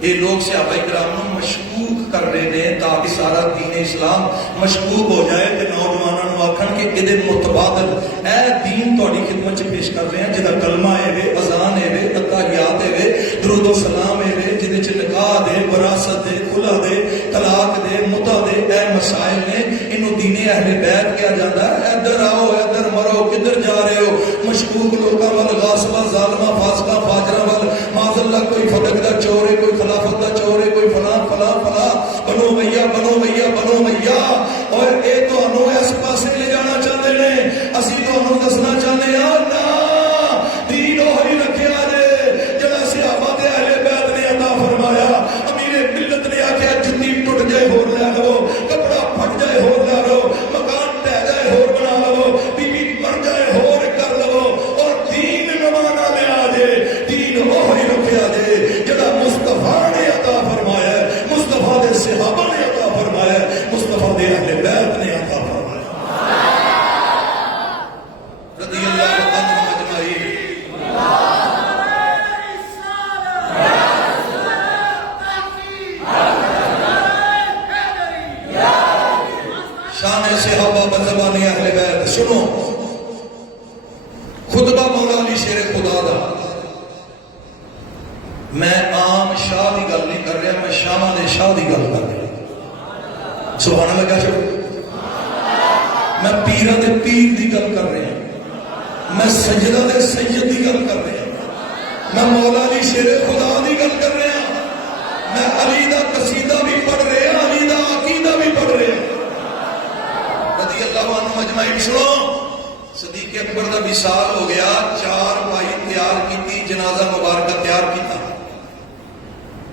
یہ لوگ صحابہ کرام مشکوک کر رہے ہیں تاکہ سارا دین اسلام مشکوک ہو جائے کہ نوجوانوں آکھن کہ یہ متبادل اے دین تہاڈی خدمت چ پیش کر رہے ہیں جہاں کلمہ ہے اذان ہے اتحیات ہے درود و سلام ہے جہدے چ نکاح دے وراثت دے خلا دے طلاق دے متع دے اے مسائل نے انہوں دین اہل بیت کیا جاتا ہے ادھر آؤ ادھر مرو کدھر جا رہے ہو مشکوک لوکاں وال غاصبہ ظالمہ فاسقہ فاجراں وال معاذ اللہ کوئی فتق دا چور ہے کوئی خلافت دا چور ہے کوئی فلاں فلاں فلاں بنو میاں بنو میاں بنو میاں اور اے تو انو اس پاسے لے جانا چاہتے ہیں اسی تو انو دسنا چاہتے ہیں نا دین وہی رکھیا جے جڑا صحابہ تے اہل بیت نے عطا فرمایا امیر ملت نے آکھیا جتی ٹوٹ جائے ہور لے لو کپڑا پھٹ جائے ہور لے لو مکان ٹہ جائے ہور بنا لو بیوی مر جائے ہور کر لو اور دین نوانا لے آ جے دین وہی رکھیا جے جڑا مصطفیٰ نے عطا فرمایا ہے مصطفیٰ دے صحابہ نے عطا فرمایا ہے مصطفیٰ دے اہل بیت نے عطا فرمایا رضی اللہ عنہ اجمعین شان صحابہ بزبانی اہل بیت سنو خطبہ مولا علی شیر خدا دا میں عام شاہ دی گل نہیں کر رہا میں شاہ دے شاہ دی گل کر رہا سبحان اللہ کہہ چھوڑو میں پیرہ دے پیر دی گل کر رہا ہوں، میں سجدہ دے سید دی گل کر رہا ہوں، میں مولا علی شیر خدا دی گل کر رہا ہوں، میں علی دا قصیدہ بھی پڑھ رہا ہوں، علی دا عقیدہ بھی پڑھ رہا ہوں۔ رضی اللہ عنہ مجمعین سنو، صدیق اکبر دا وصال ہو گیا، 4 بھائی تیار کیتی، جنازہ مبارکہ تیار کیتا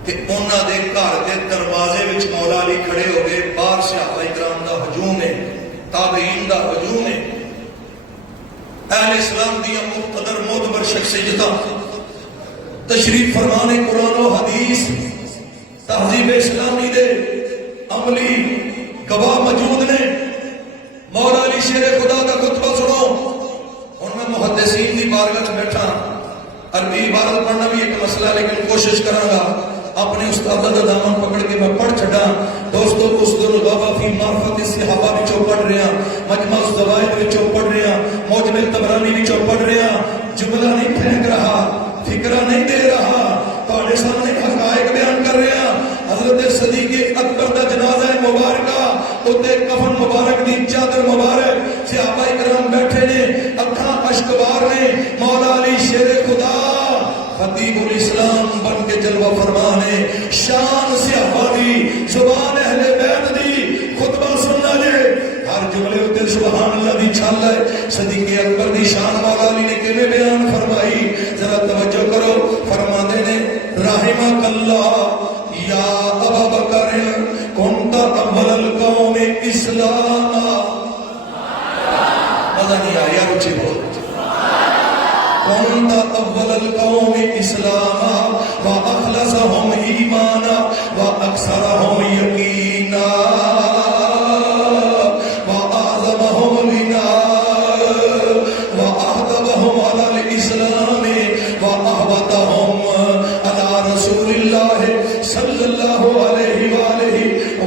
کہ انہاں دے گھر دے دروازے وچ مولا علی کھڑے ہو گئے، باہر صحابہ کرام دا ہجوم ہے، تابعین دا ہجوم ہے، اہل اسلام دیا مقتدر معتبر شخصیتاں تشریف فرمانے قرآن و حدیث تہذیب اسلامی دے عملی گواہ موجود نے۔ مولا علی شیر خدا کا خطبہ سنو۔ اور میں محدثین دی بارگاہ وچ بیٹھا، عربی عبارت پڑھنا بھی ایک مسئلہ ہے، لیکن کوشش کراں گا اپنے استاد دا دامن پکڑ کے میں پڑھ چھڈا۔ دوستو اسدر الغابہ فی معرفت الصحابہ وچوں پڑھ رہے ہیں، مجمع الزوائد وچوں پڑھ رہے ہیں، معجم الطبرانی وچوں پڑھ رہے ہیں، جملہ نہیں پھینک رہا، فکرہ نہیں دے رہا، تہاڈے سامنے حقائق بیان کر رہے ہیں۔ حضرت صدیق اکبر دا جنازہ مبارکہ، اوتے کفن مبارک دی چادر مبارک، صحابہ کرام بیٹھے نے، اکھاں اشکبار نے، مولا علی شیر خدا خطیب الاسلام بن کے جلوہ فرمانے، شان صحابہ دی، زبان اہل بیت دی، خطبہ سننا جے، ہر جملے ہوتے سبحان اللہ دی چھال ہے۔ صدیق اکبر دی شان مولا علی نے کیویں بیان فرمائی، ذرا توجہ کرو۔ فرماتے نے رحمک اللہ یا ابا بکر کنت اول القوم اسلاما، مزہ نہیں آیا یار، اچھی بول، کنت اول القوم اسلاما واخلصهم ایمانا واکثرهم یقینا واعظمهم غنا واحببهم على الاسلام واحبطهم على رسول الله صلی اللہ علیہ وآلہ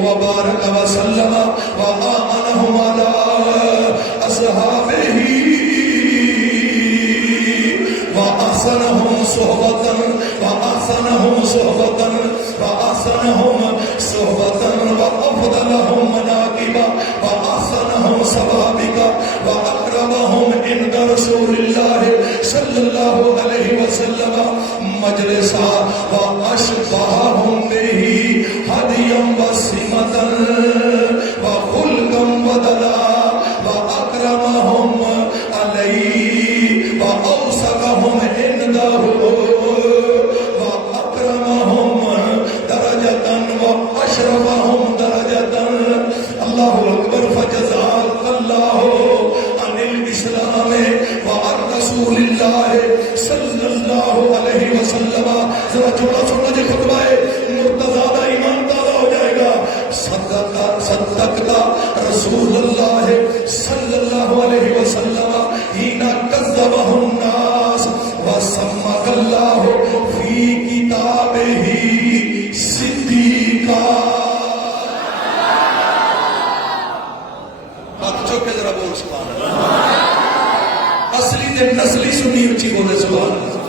وبارک وسلم وآمنهم على اصحابه وأحسنهم صحبة وأحسنهم صحبة وأحسنهم صحبة وأفضلهم مناقبا وأحسنهم سوابقا وأقربهم عند رسول الله صلى الله عليه وسلم مجلسا وأشبههم به هديا وسمة وخلقا ودلا وأكرمهم عليه وأوثقهم عنده وأكرمهم درجة وأشرفهم درجة۔ الله أكبر، فجزاك الله عن الإسلام وعن رسول الله صلی اللہ علیہ وسلم۔ ذرا جملہ سننا جی، خطبہ مرتضیٰ دا ایمان تازہ ہو جائے گا۔ صدقتا رسول اللہ صلی اللہ علیہ وسلم حین کذبہ الناس وسمک اللہ فی کتابہ صدیقا۔ ہاتھ چوک کے ذرا بول سبحان اللہ۔ اصلی تے نسلی سنی اچھی بولے سبحان اللہ۔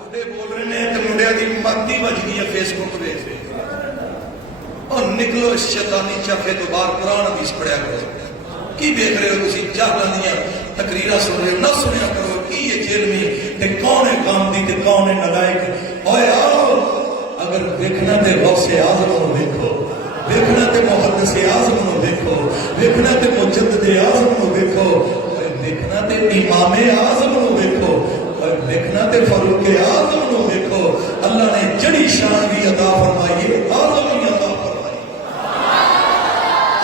بڑھے بول رہے ہیں تے منڈیاں دی ماتی بج گئی ہے فیس بک پہ، اور نکلو اس شیطانی چفے تو باہر قرآن حدیث پڑھیا کرو۔ کی دیکھ رہے ہو تسی جاہلاں دیاں تقریراں سن رہے ہو، نہ سنیا کرو۔ کی یہ جرمی تے کون ہے کام دی تے کون ہے نلائق؟ اوے آؤ، اگر دیکھنا تے غوث اعظم نو دیکھو، دیکھنا تے محدث اعظم نو دیکھو، دیکھنا تے مجدد اعظم نو دیکھو، دیکھنا تے امام اعظم نو دیکھو، دیکھنا تے فاروق اعظم نو دیکھو۔ اللہ نے جڑی شان بھی عطا فرمائی ہے، اعظم ہی عطا فرمائی۔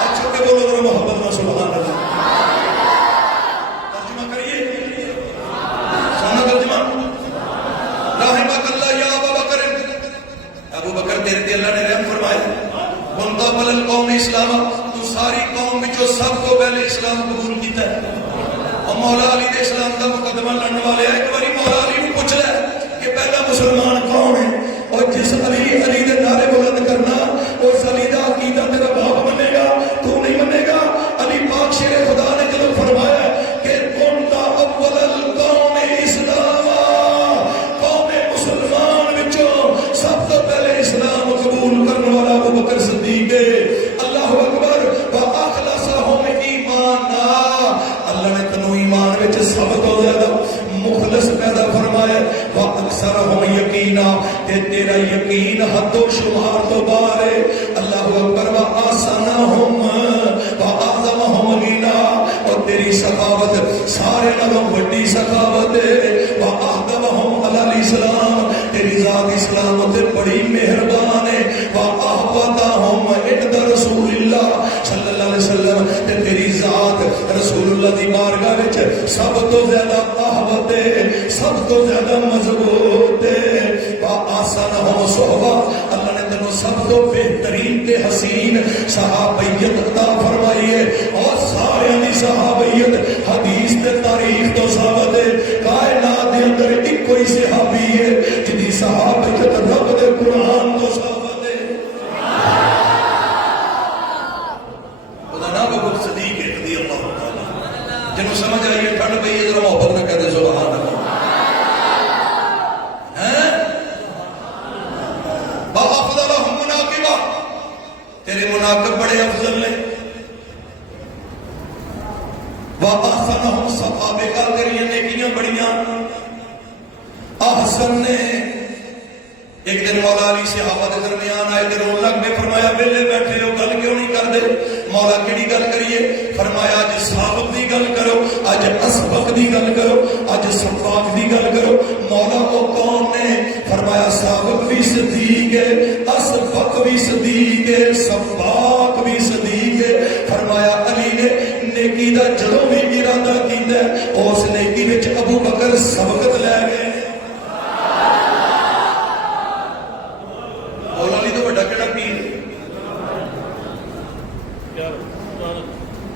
اچھا کہ بولو ذرا محبت میں سبحان اللہ۔ ترجمہ کریے، سونا ترجمہ۔ رحمک اللہ یا ابا بکر، ابو بکر تیرے تے اللہ نے رحم فرمایا۔ کنت اول القوم اسلاما، تو ساری قوم وچوں سب کو پہلے اسلام قبول کیتا ہے۔ اور مولا علی دے اسلام دا مقدمہ لڑن والے ایک باری مولا علی نو پوچھ لے کہ پہلا مسلمان کون ہے، اور جس علی دے نعرے بلند کرنا، اس علی دا عقیدہ تیرا باپ منے گا، تو نہیں منے گا۔ علی پاک شیر خدا نے جب فرمایا کہ کنت اول القوم اسلاما، قوم مسلمان وچوں سب تو پہلے اسلام قبول کرنے والا ابو بکر صدیق ہے۔ اللہ اکبر۔ وَأَخْلَصَهُ یقینا تے تیرا یقین حد و شمار تو باہر ہے. اللہ اکبر. وآسنہم وآعظمہم غنا. اور تیری سخاوت سارے نالوں بڑی سخاوت ہے. وآدمہم علی الاسلام. تیری ذات اسلام تے بڑی مہربان ہے. وآحبتہم عند رسول اللہ صلی اللہ علیہ وسلم. تے تیری ذات رسول اللہ دی بارگاہ وچ سب تو زیادہ احبت ہے, سب تو زیادہ مضبوط ہے. وآسنہم صحبہ. اللہ نے تینوں سب تو بہترین تے حسین صحابیت عطا فرمائی ہے. اور سارے دی صحابیت حدیث تے تاریخ تو ثابت ہے. کائنات دے اندر ایک کوئی صحابی ہے جدی صحابیت رب دے قرآن تو ثابت ہے. خدا نام ابو صدیق رضی اللہ تعالی جنوں سمجھ آئیے ٹھنڈ پئی ہے ذرا محبت نہ کہتے سبحان اللہ. وافضلہم مناقبہ. تیرے مناقب بڑے افضل نے. وآسنہم صحابہ. تیری نیکیاں بڑیاں. احسن نے ایک دن مولا علی صحابہ کے درمیان آئے تے رون لگ پے. فرمایا ویلے بیٹھے ہو گل کیوں نہیں کردے؟ مولا کیڑی گل کریے؟ فرمایا اج سابق دی گل کرو, اج اسبق دی گل کرو, اج سباق دی گل کرو. مولا وہ کون نے؟ فرمایا سابق بھی صدیق ہے, اسبق بھی صدیق ہے, سباق بھی صدیق ہے. فرمایا علی نے نیکی دا جدوں بھی ارادہ کیتا ہے اس نیکی وچ ابو بکر سبقت لے گئے. مولا علی تو بڑا کیڑا پیر,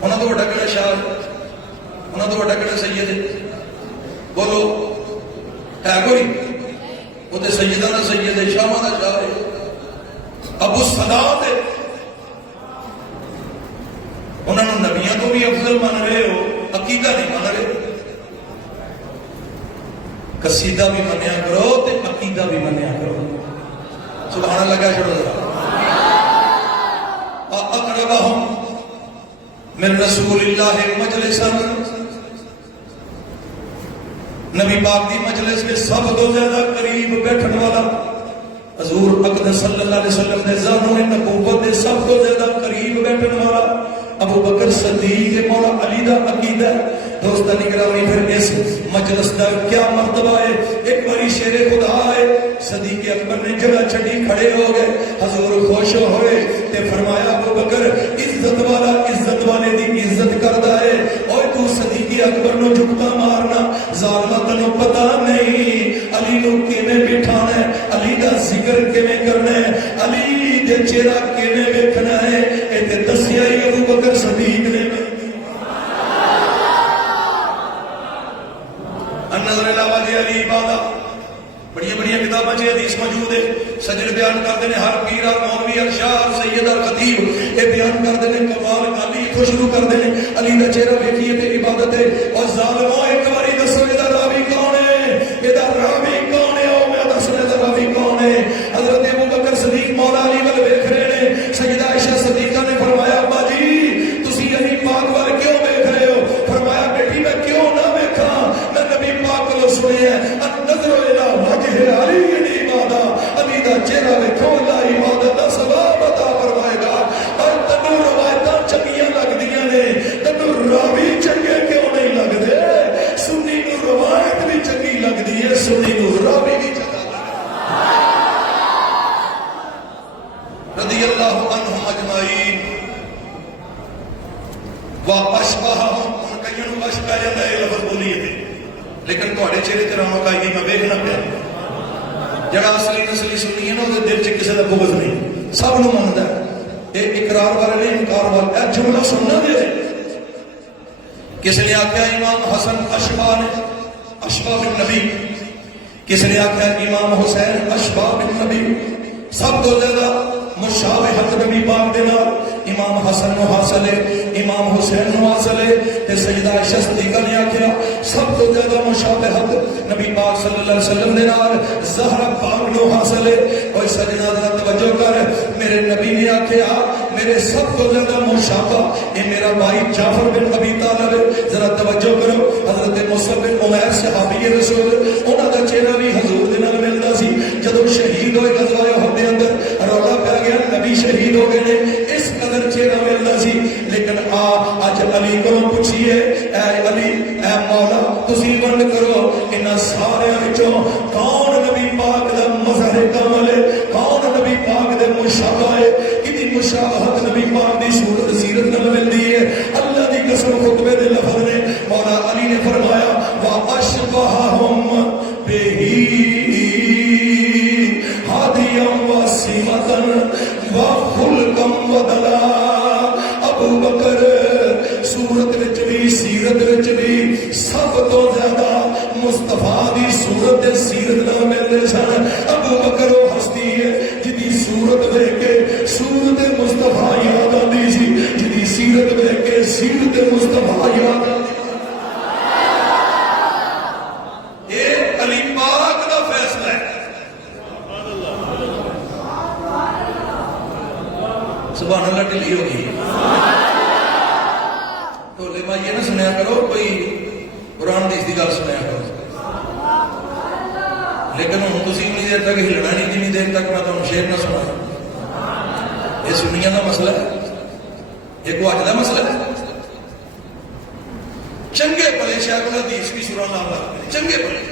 انہاں تو بڑا کیڑا شاہ, انہاں تو بڑا کیڑا سید ہے؟ بولو ہے کوئی؟ وہ تو سیدہ دا سید ہے, شاہاں دا شاہ ہے, ابو سلام ہے. انہوں نے نبیوں تو بھی افضل مان رہے ہو, عقیدہ نہیں مان رہے. قصیدہ بھی منیا کرو تے عقیدہ بھی منیا کرو. سبحان اللہ کہہ چھوڑو ذرا. اقربہم من رسول اللہ مجلسا. نبی پاک دی مجلس میں سب تو زیادہ قریب بیٹھن والا حضور اقدس صلی اللہ علیہ وسلم نے زانوں نبوت دے سب تو زیادہ قریب بیٹھن والا ابو بکر صدیق. مولا علی دا عقیدہ. دوستان گرامی پھر اس مجلس دا کیا مرتبہ ہے؟ ایک باری شیر خدا ہے, صدیق اکبر نے جگہ چھڑی کھڑے ہو گئے, حضور خوش ہوئے تے فرمایا ابو بکر عزت والا عزت والے دی عزت کردا ہے, اور تو صدیق اکبر نو جھکتا مارنا ظالما تنوں پتہ نہیں علی نو کیویں بٹھانا ہے, علی دا ذکر کیویں کرنا ہے, علی دے چہرہ کیویں ویکھنا ہے. اے تے دسیا ہی ابو بکر صدیق نے. النظر الى وجه علی عبادہ. بڑی بڑی کتاباں چ حدیث موجود ہے. سجن بیان کرتے ہیں ہر پیر اور مولوی اور شاہ اور سید اور خطیب یہ بیان کرتے ہیں کمال علی تو شروع کرتے ہیں علی دا چہرہ ویکھیے تے عبادت ہے. اور ظالموں ایک باری دسو ادا راوی کون ہے؟ ادا راوی کون ہے؟ او میں دسو ادا راوی کون ہے؟ حضرت ابو بکر صدیق مولا علی ول ویکھ رہے ہیں. سیدہ عائشہ صدیقہ نے فرمایا ابا جی تسی علی پاک ول کیوں ویکھ رہے ہو؟ فرمایا بیٹی میں کیوں نہ ویکھاں, میں نبی پاک کو سنیا النظر الى وجه علی عبادہ. علی دا چہرہ ویکھو اللہ عبادت دا ثواب عطا فرمائے گا. اور تنوں روایتاں چنگیاں لگدیاں نے, تنوں راوی چنگے کیوں نہیں لگدے؟ سنی نو روایت بھی چنگی لگدی ہے, سنی نو راوی بھی چنگا لگدا. رضی اللہ عنہم اجمعین. واشبہہم. کئیوں نو اشبہ جاتا ہے لفظ بولیے تھے, لیکن تھوڑے چہرے تے رونق آئی دی میں ویکھنا پیا. جڑا اصلی نسلی سنی ہے نا وہ دل چ کسی کا بغض نہیں, سب نو منتا ہے. یہ اقرار والے نہیں انکار والے. اے جملہ سننا دے. کس نے آخیا امام حسن اشبہ نے, اشبہ بن نبی. کس نے آخیا امام حسین اشبہ بن نبی. سب تو زیادہ مشابہت نبی پاک دے نال امام حسن نو حاصل ہے, امام حسین نو حاصل ہے. تے سیدہ عائشہ صدیقہ نے آخیا سب تو زیادہ مشابہت نبی پاک صلی اللہ علیہ وسلم دے نال زہرا پاک نو حاصل ہے. اور سجنا ذرا توجہ کر, میرے نبی نے آخیا میرے سب تو زیادہ مشابہ یہ میرا بھائی جعفر بن ابی طالب ہے. ذرا توجہ کرو, حضرت مصعب بن عمیر صحابی رسول, انہاں دا چہرہ بھی حضور دے نال ملدا سی. جدوں شب آئے کہ مشاہد نبی پاک دی صورت سیرت نال ملدی ہے. اللہ دی قسم خطبے دے لفظ نے مولا علی نے فرمایا واشبہہم بہی ہادیا وسیمتن وخلقم ودلا. ابو بکر صورت وچ بھی سیرت وچ بھی سب تو زیادہ مصطفیٰ دی صورت سیرت نال ملدے سن. ابو بکر وہ ہستی ہے جدی صورت دیکھ کے صورت مصطفیٰ یاد آتی سی, جدی سیرت دیکھ کے سیرت مصطفیٰ یاد آتی. یہ علی پاک دا فیصلہ ہے. سبحان اللہ ٹلی ہوگی. ٹولے میں یہ نہ سنیا کرو کوئی قرآن حدیث کی گل سنیا کرو, لیکن ہوں تھی اتنی دیر تک ہلنا نہیں جنی دیر تک میں تمہیں شعر نہ سنا. یہ سنیا کا مسئلہ ہے, یہ کو اج کا مسئلہ ہے. چنگے بھلے شاید حدیث کی سورا نام رکھتے چنگے بھلے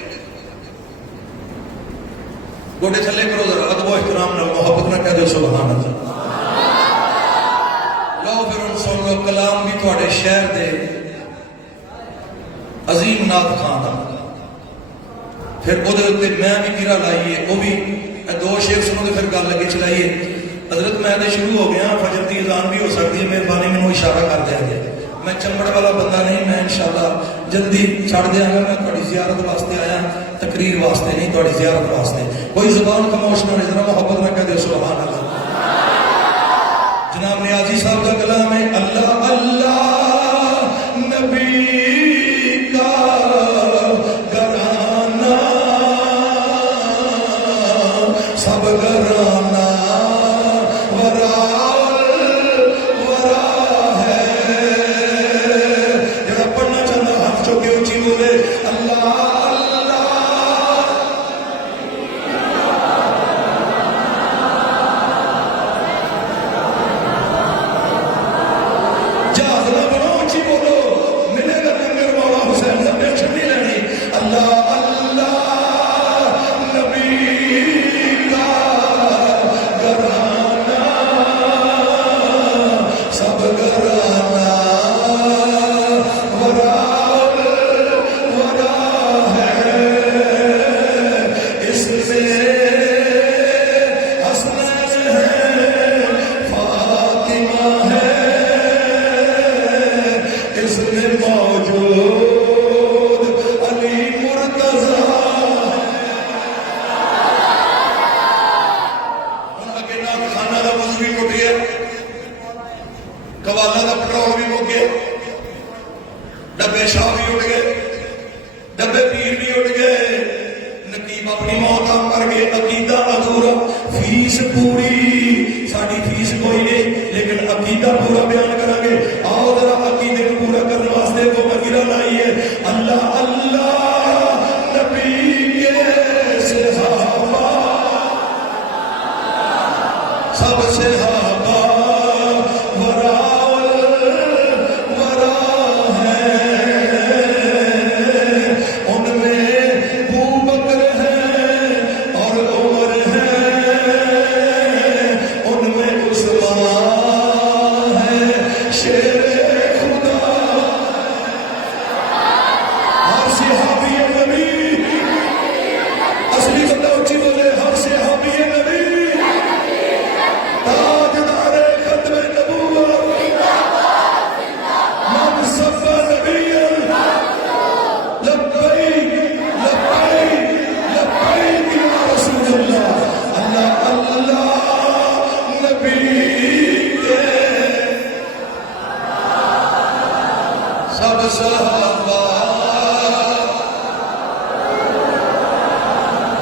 گوڈے تھلے کرو ذرا ادب و احترام نہ محبت نہ کہہ دو سبحان اللہ. لو پھر ان سن لو کلام بھی تھوڑے شہر دے عظیم نات خان دا. پھر وہ میں بھی گرا لائیے وہ بھی دو شعر سنو تو پھر گل لگے چلائیے. حضرت میں تو شروع ہو گیا, فجر کی اذان بھی ہو سکتی ہے, مہربانی مینوں اشارہ کر دیا گیا. میں چمڑ والا بندہ نہیں, میں انشاءاللہ جلدی چھڑ دیا گا. میں تھوڑی زیارت واسطے آیا, تقریر واسطے نہیں, تھوڑی زیارت واسطے. کوئی زبان خاموش نہ رہے, ذرا محبت نہ کہہ دے سبحان اللہ. جناب نیازی صاحب کا کلام ہے اللہ اللہ نبی کا گھرانہ سب گھرانہ ورا ہے. جڑا پڑھنا چاہتا ہاتھ چوکے اونچی بولے اللہ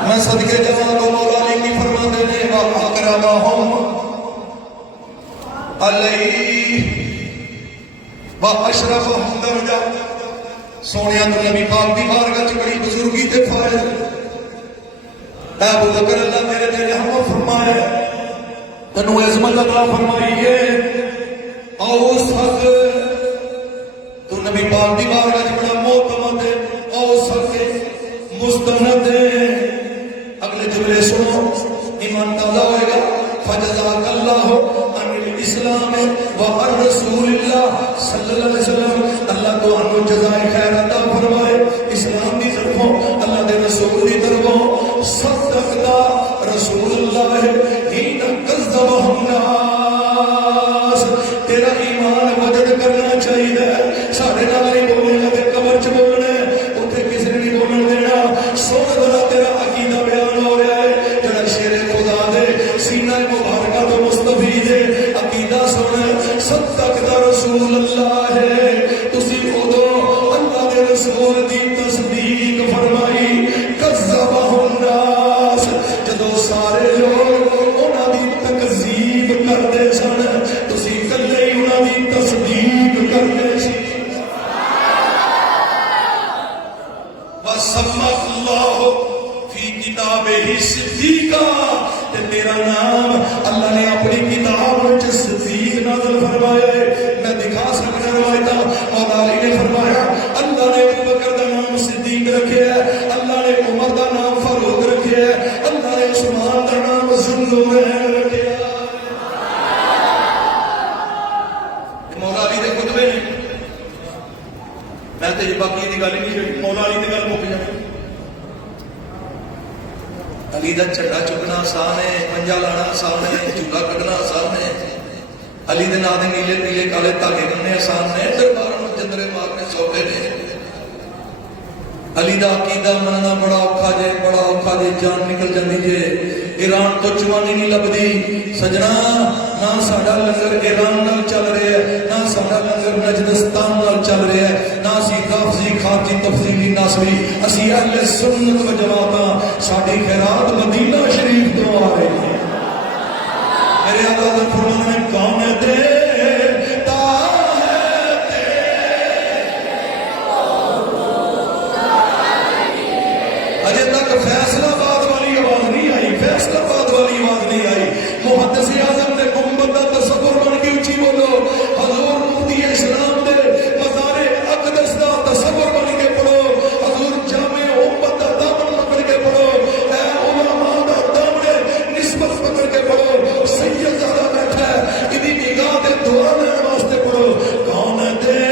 میں صدقے جوان کو مولا علی کی فرما دینے وَأَكْرَمَهُمْ عَلَيْهِ وَأَشْرَفَهُمْ دَرْجَةً. سونیا تو نبی پاک دی بارگاہ چ بڑی بزرگی تے فائز. ابو بکر اللہ میرے تے رحم فرمائے, تنو عظمت عطا فرمائیے. اوسط تو نبی پاک دی بارگاہ چ بڑا معتمد ہے, اوسط مستند ہے. اگلے جملے سنو, ایمان تازہ ہوئے گا. فجزاک اللہ اللہ عن الاسلام و عن رسول اللہ صلی اللہ علیہ وسلم اللہ تو انو جزائے خیر عطا فرمائے اسلام دی طرفوں اللہ دے رسول دی طرفوں صدقتا رسول اللہ ہین کذبہ الناس تیرا ایمان مدد کرنا چاہیے ساڑھے نال ہی بولنے تے قبر چ بولنا اوتھے کسی نے نہیں بولن دینا سونا ذرا تیرا عقیدہ بیان ہو رہا ہے جڑا شیر خدا دے سینہ مبارکہ تو مستفید ہے عقیدہ سن صدقتا رسول اللہ ہے تسی اودو اللہ دے رسول دی تصدیق فرمائی کذبہ الناس جدو سارے لوگ انہاں دی تکذیب کردے سن تسی کلے ہی انہاں دی تصدیق کردے سی وَسَمَّى اللَّهُ فِي كِتَابِهِ صِدِّيقًا تے تیرا نام اللہ نے اپنی کتاب وچ صدیق نازل فرمایا ہے میں دکھا سکتا روایتاں مولا علی نے فرمایا اللہ نے ابو بکر دا نام صدیق رکھیا ہے اللہ نے عمر دا نام فاروق رکھیا ہے اللہ نے عثمان دا نام ذوالنورین رکھیا ہے مولا علی دے خطبے نے میں تے باقی دی گل نہیں مولا علی دی گل مک جائے علی دا چٹا چکنا آسان ہے پنجا لانا آسان ہے جھولا کٹنا آسان ہے علی دے نام دے نیلے پیلے کالے دھاگے کرنے آسان نے درباراں نوں جندرے مارنے سوکھے نے علی دا عقیدہ مننا بڑا اوکھا جے جان نکل جاندی جے ایران تو چوانی نہیں لبدی سجنا نہ ساڈا لنگر ایران نال چل رہا ہے نہ ساڈا لنگر نجدستان نال چل رہا ہے نہ اسی حافظی خارجی تفصیلی ناسبی اسی اہل سنت و جماعتاں ساڈی خیرات مدینہ شریف تو آ رہی ہے میرے آقا دا فرمان ہے کون دے فیصلہ باد والی آواز نہیں آئی فیصلہ باد والی آواز نہیں آئی محدث اعظم نے گنبد دا تصور بن کے اونچی بولو حضور مفتی اسلام دے مزار اقدس دا تصور بن کے پڑھو حضور جامع امت دا دامن پکڑ کے پڑھو اے علماء دا دامن نسبت پکڑ کے پڑھو سید زادہ بیٹھا ہے ادھی نگاہ دے دعا لینے واسطے پڑھو کون دے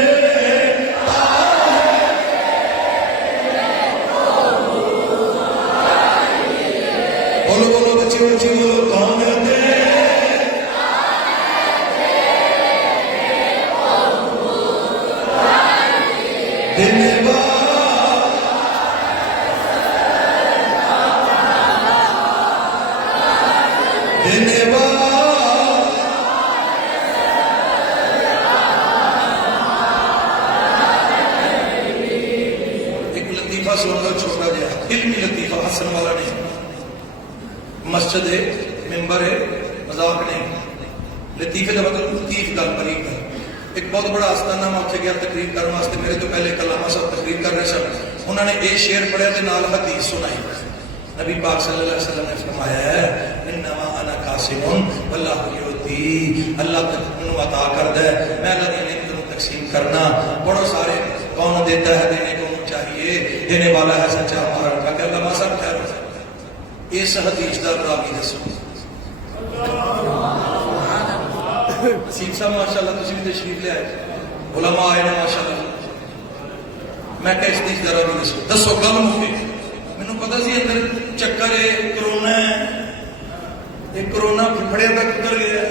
مسجد ہے ممبر ہے مذاق نہیں لطیفے کا مطلب لطیف گل بریک ہے ایک بہت بڑا آستانہ میں اتنے گیا تقریر کرنے واسطے میرے تو پہلے کلامہ صاحب تقریر کر رہے سن انہوں نے ایک شعر پڑھیا تے نال حدیث سنائی نبی پاک صلی اللہ علیہ وسلم نے فرمایا ہے انما انا قاسم واللہ یعطی اللہ تمہیں عطا کردا ہے میں اللہ دی نعمتوں تقسیم کرنا بڑو سارے کون دیتا ہے دینے کو چاہیے دینے والا ہے سچا ہمارا کا کہ اللہ صاحب خیر ہو اس حدیث دا راوی دسو سیف صاحب ماشاءاللہ تسی بھی تشریف لے آئے علماء آئے نے ماشاءاللہ میں کہ اس حدیث دا راوی دسو دسو گل مکی مینوں پتہ سی اندر چکر ہے کرونا ہے یہ کرونا پھڑے تک اتر گیا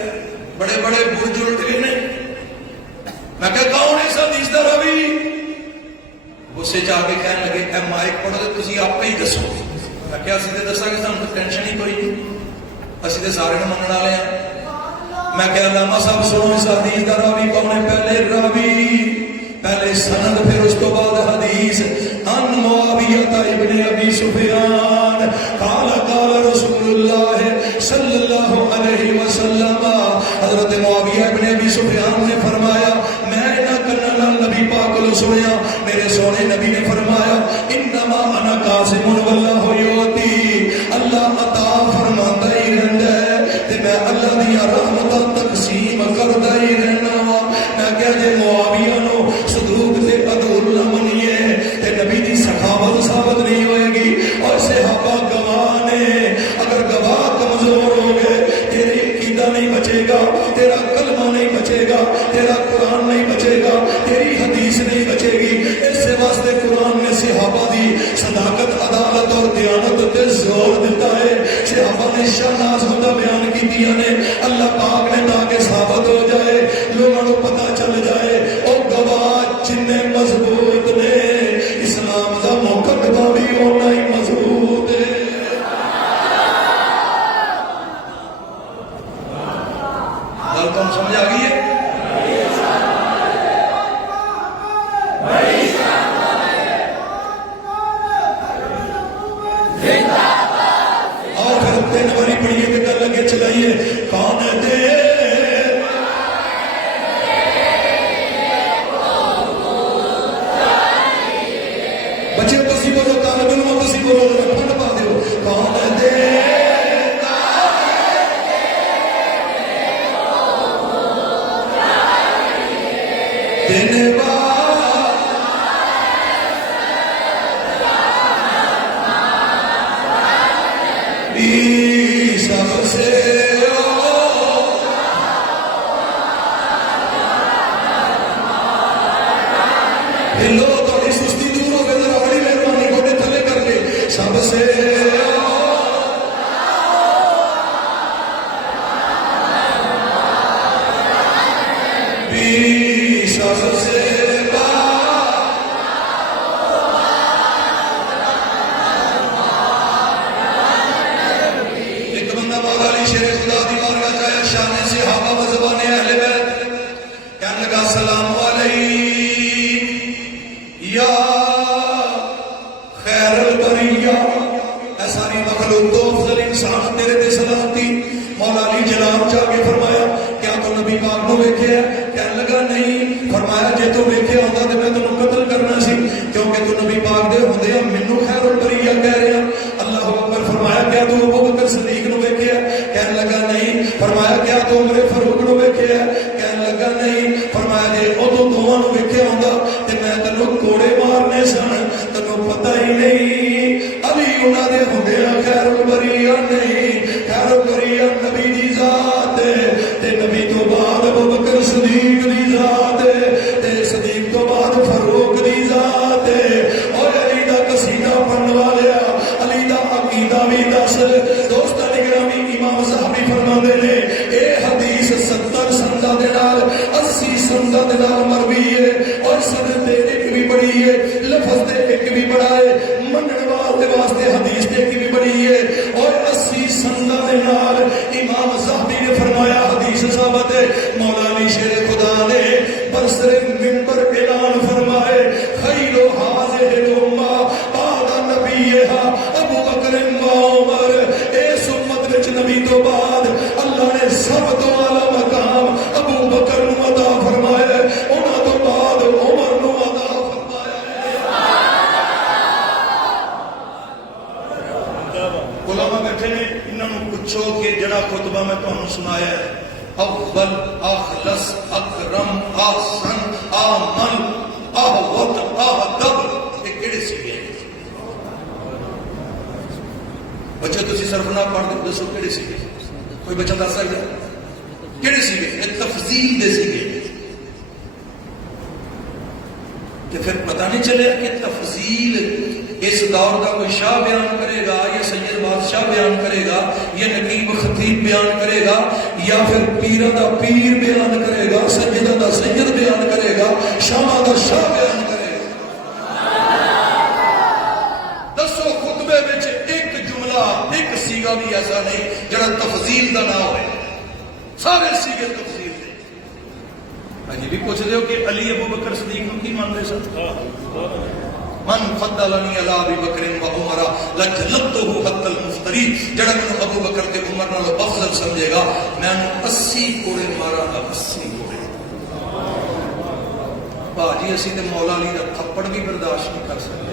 بڑے بڑے برج الٹ گئے نے میں کہ کون اس حدیث دا راوی اسے جا کے کہنے لگے اے مائک پڑھو تو تسی آپ ہی دسو میں کیا اسی تے دساں کہ سانوں ٹینشن ہی کوئی اسی تے سارے نوں منن والے ہیں میں کہ علامہ صاحب سنو اس حدیث دا راوی کون ہے پہلے راوی پہلے سند پھر اس تو بعد حدیث ان معاویہ ابن ابی سفیان قال قال رسول اللہ صلی اللہ علیہ وسلم حضرت معاویہ ابن ابی سفیان نے فرمایا میں نہ کرنا نبی پاک کو سنیا میرے سونے نبی نے فرمایا انما انا قاسم واللہ یعطی اللہ عطا فرماندا ہی رہندا ہے تے میں اللہ دی رحمتاں تقسیم کردا ہی رہنا میں کہ جے معاویہ نو صدوق تے عدول نہ منیے تے نبی دی سخاوت ثابت نہیں ہوئے گی اور صحابہ گواہ نے اگر گواہ کمزور ہو گئے تیری عقیدہ نہیں بچے گا، تیرا کلمہ نہیں بچے گا، تیرا قرآن نہیں بچے گا، تیری حدیث نہیں بچے گی۔ اس واسطے قرآن نے صحابہ دی صداقت، عدالت اور دیانت تے زور دیتا ہے۔ صحابہ نے شہناز خدا بیان کی دیا نے اللہ پاک نے تاکہ ثابت ہو جائے، لوگوں کو پتہ چل جائے او گواہ جننے مضبوط نے اسلام دا مقدمہ بھی ہونا ہی مضبوط ہے۔ گل تم سمجھ آ گئی ہے؟ اور پھر 3 باری پڑھیے کہ گل لگے چلائیے کون دے بچے تسی بولو، طالب علم تسی بولو، پھنڈ پا دیو کون دے دینے سب سے ہلو تھوڑی سستی دور ہو گئے، ذرا بڑی مہربانی گوڑے تھلے کر کے سب سے سب سے ایک بندہ مولا علی شیر خدا دی بارگاہ جایا، شان صحابہ و زبان اہل بیت، کہنے لگا سلام علیک یا خیر البریہ، اے ساری مخلوق تو افضل انسان تیرے تے سلامتی۔ مولا علی جناب جا کے فرمایا کیا تو نبی پاک نو ویکھے ہے؟ کہنے لگا نہیں۔ فرمایا جے تو ویکھے ہوندا تے میں تینوں قتل کرنا سی، کیونکہ تو نبی پاک دے ہوندے مینوں خیر البریہ کہہ رہے ہیں۔ اللہ اکبر۔ فرمایا کیا تو ابو بکر صدیق نو ویکھے ہے؟ کہنے لگا نہیں۔ فرمایا کیا تو عمر فاروق نو ویکھے ہے؟ کہنے لگا نہیں۔ فرمایا جے او تو دوواں نو ویکھے ہوندا تے میں تینوں کوڑے مارنے سن، تینوں پتہ ہی نہیں علی انہاں دے ہوندے خیر البریہ نہیں۔ خیر البریہ نبی دی ذات تے نبی تو بعد ابو بکر صدیق دی ذات تے صدیق تو بعد فاروق دی ذات اور علی دا قصیدہ پڑھن والیا علی دا عقیدہ بھی دس۔ دوستاں گرامی امام صاحبی فرماندے نے اے حدیث 70 سنداں دے نال 80 سنداں دے نال مروی ہے اور سند تے ایک بھی بڑی ہے، لفظ تے ایک بھی بڑا ہے، منن والے واسطے حدیث تے ایک بھی بڑی ہے اور 80 سنداں دے نال امام صاحبی نے فرمایا حدیث ثابت ہے۔ مولا علی شیر خدا نے برسر منبر اعلان فرمائے خیر حاضر الامہ بعد نبیہا ابو بکر و عمر، اس امت وچ نبی تو بعد اللہ نے سب تو اعلی مقام ابو بکر نو عطا فرمایا، انہاں تو بعد عمر نو عطا فرمایا۔ علماء بیٹھے نے، انہاں نو پوچھو کہ جڑا خطبہ میں تمہیں سنایا ہے اول اخلص اکرم احسن آمن احوط احدب یہ کہڑے سیگے؟ بچے تسی صرف نہ پڑھ دے دسو کہڑے سیگے؟ کوئی بچہ دس سکتا ہے کہڑے سیگے؟ یہ تفضیل دے سیگے کہ پھر پتہ نہیں چلے کہ تفضیل اس دور کا کوئی شاہ بیان کرے گا یا سید بادشاہ بیان کرے گا یا نقیب خطیب بیان کرے گا یا پھر پیرہ دا پیر بیان کرے گا، سیدہ دا سید بیان کرے گا، شاہ دا شاہ بیان کرے گا۔ دسو خطبے وچ ایک جملہ ایک سیگا بھی ایسا نہیں جڑا تفضیل دا نہ ہوئے، سارے سیگے تفضیل دے۔ یہ بھی پوچھ دے ہو کہ علی ابو بکر صدیق نو کی مان دے سن؟ من فضلنی علی ابی بکر و عمر لجلدته حتى المفتری، جڑا میں ابو بکر تے عمر نال افضل سمجھے گا میں 80 کوڑے مارا گا، 80 کوڑے۔ باجی اسی تے مولا علی دا تھپڑ بھی برداشت نہیں کر سکتے،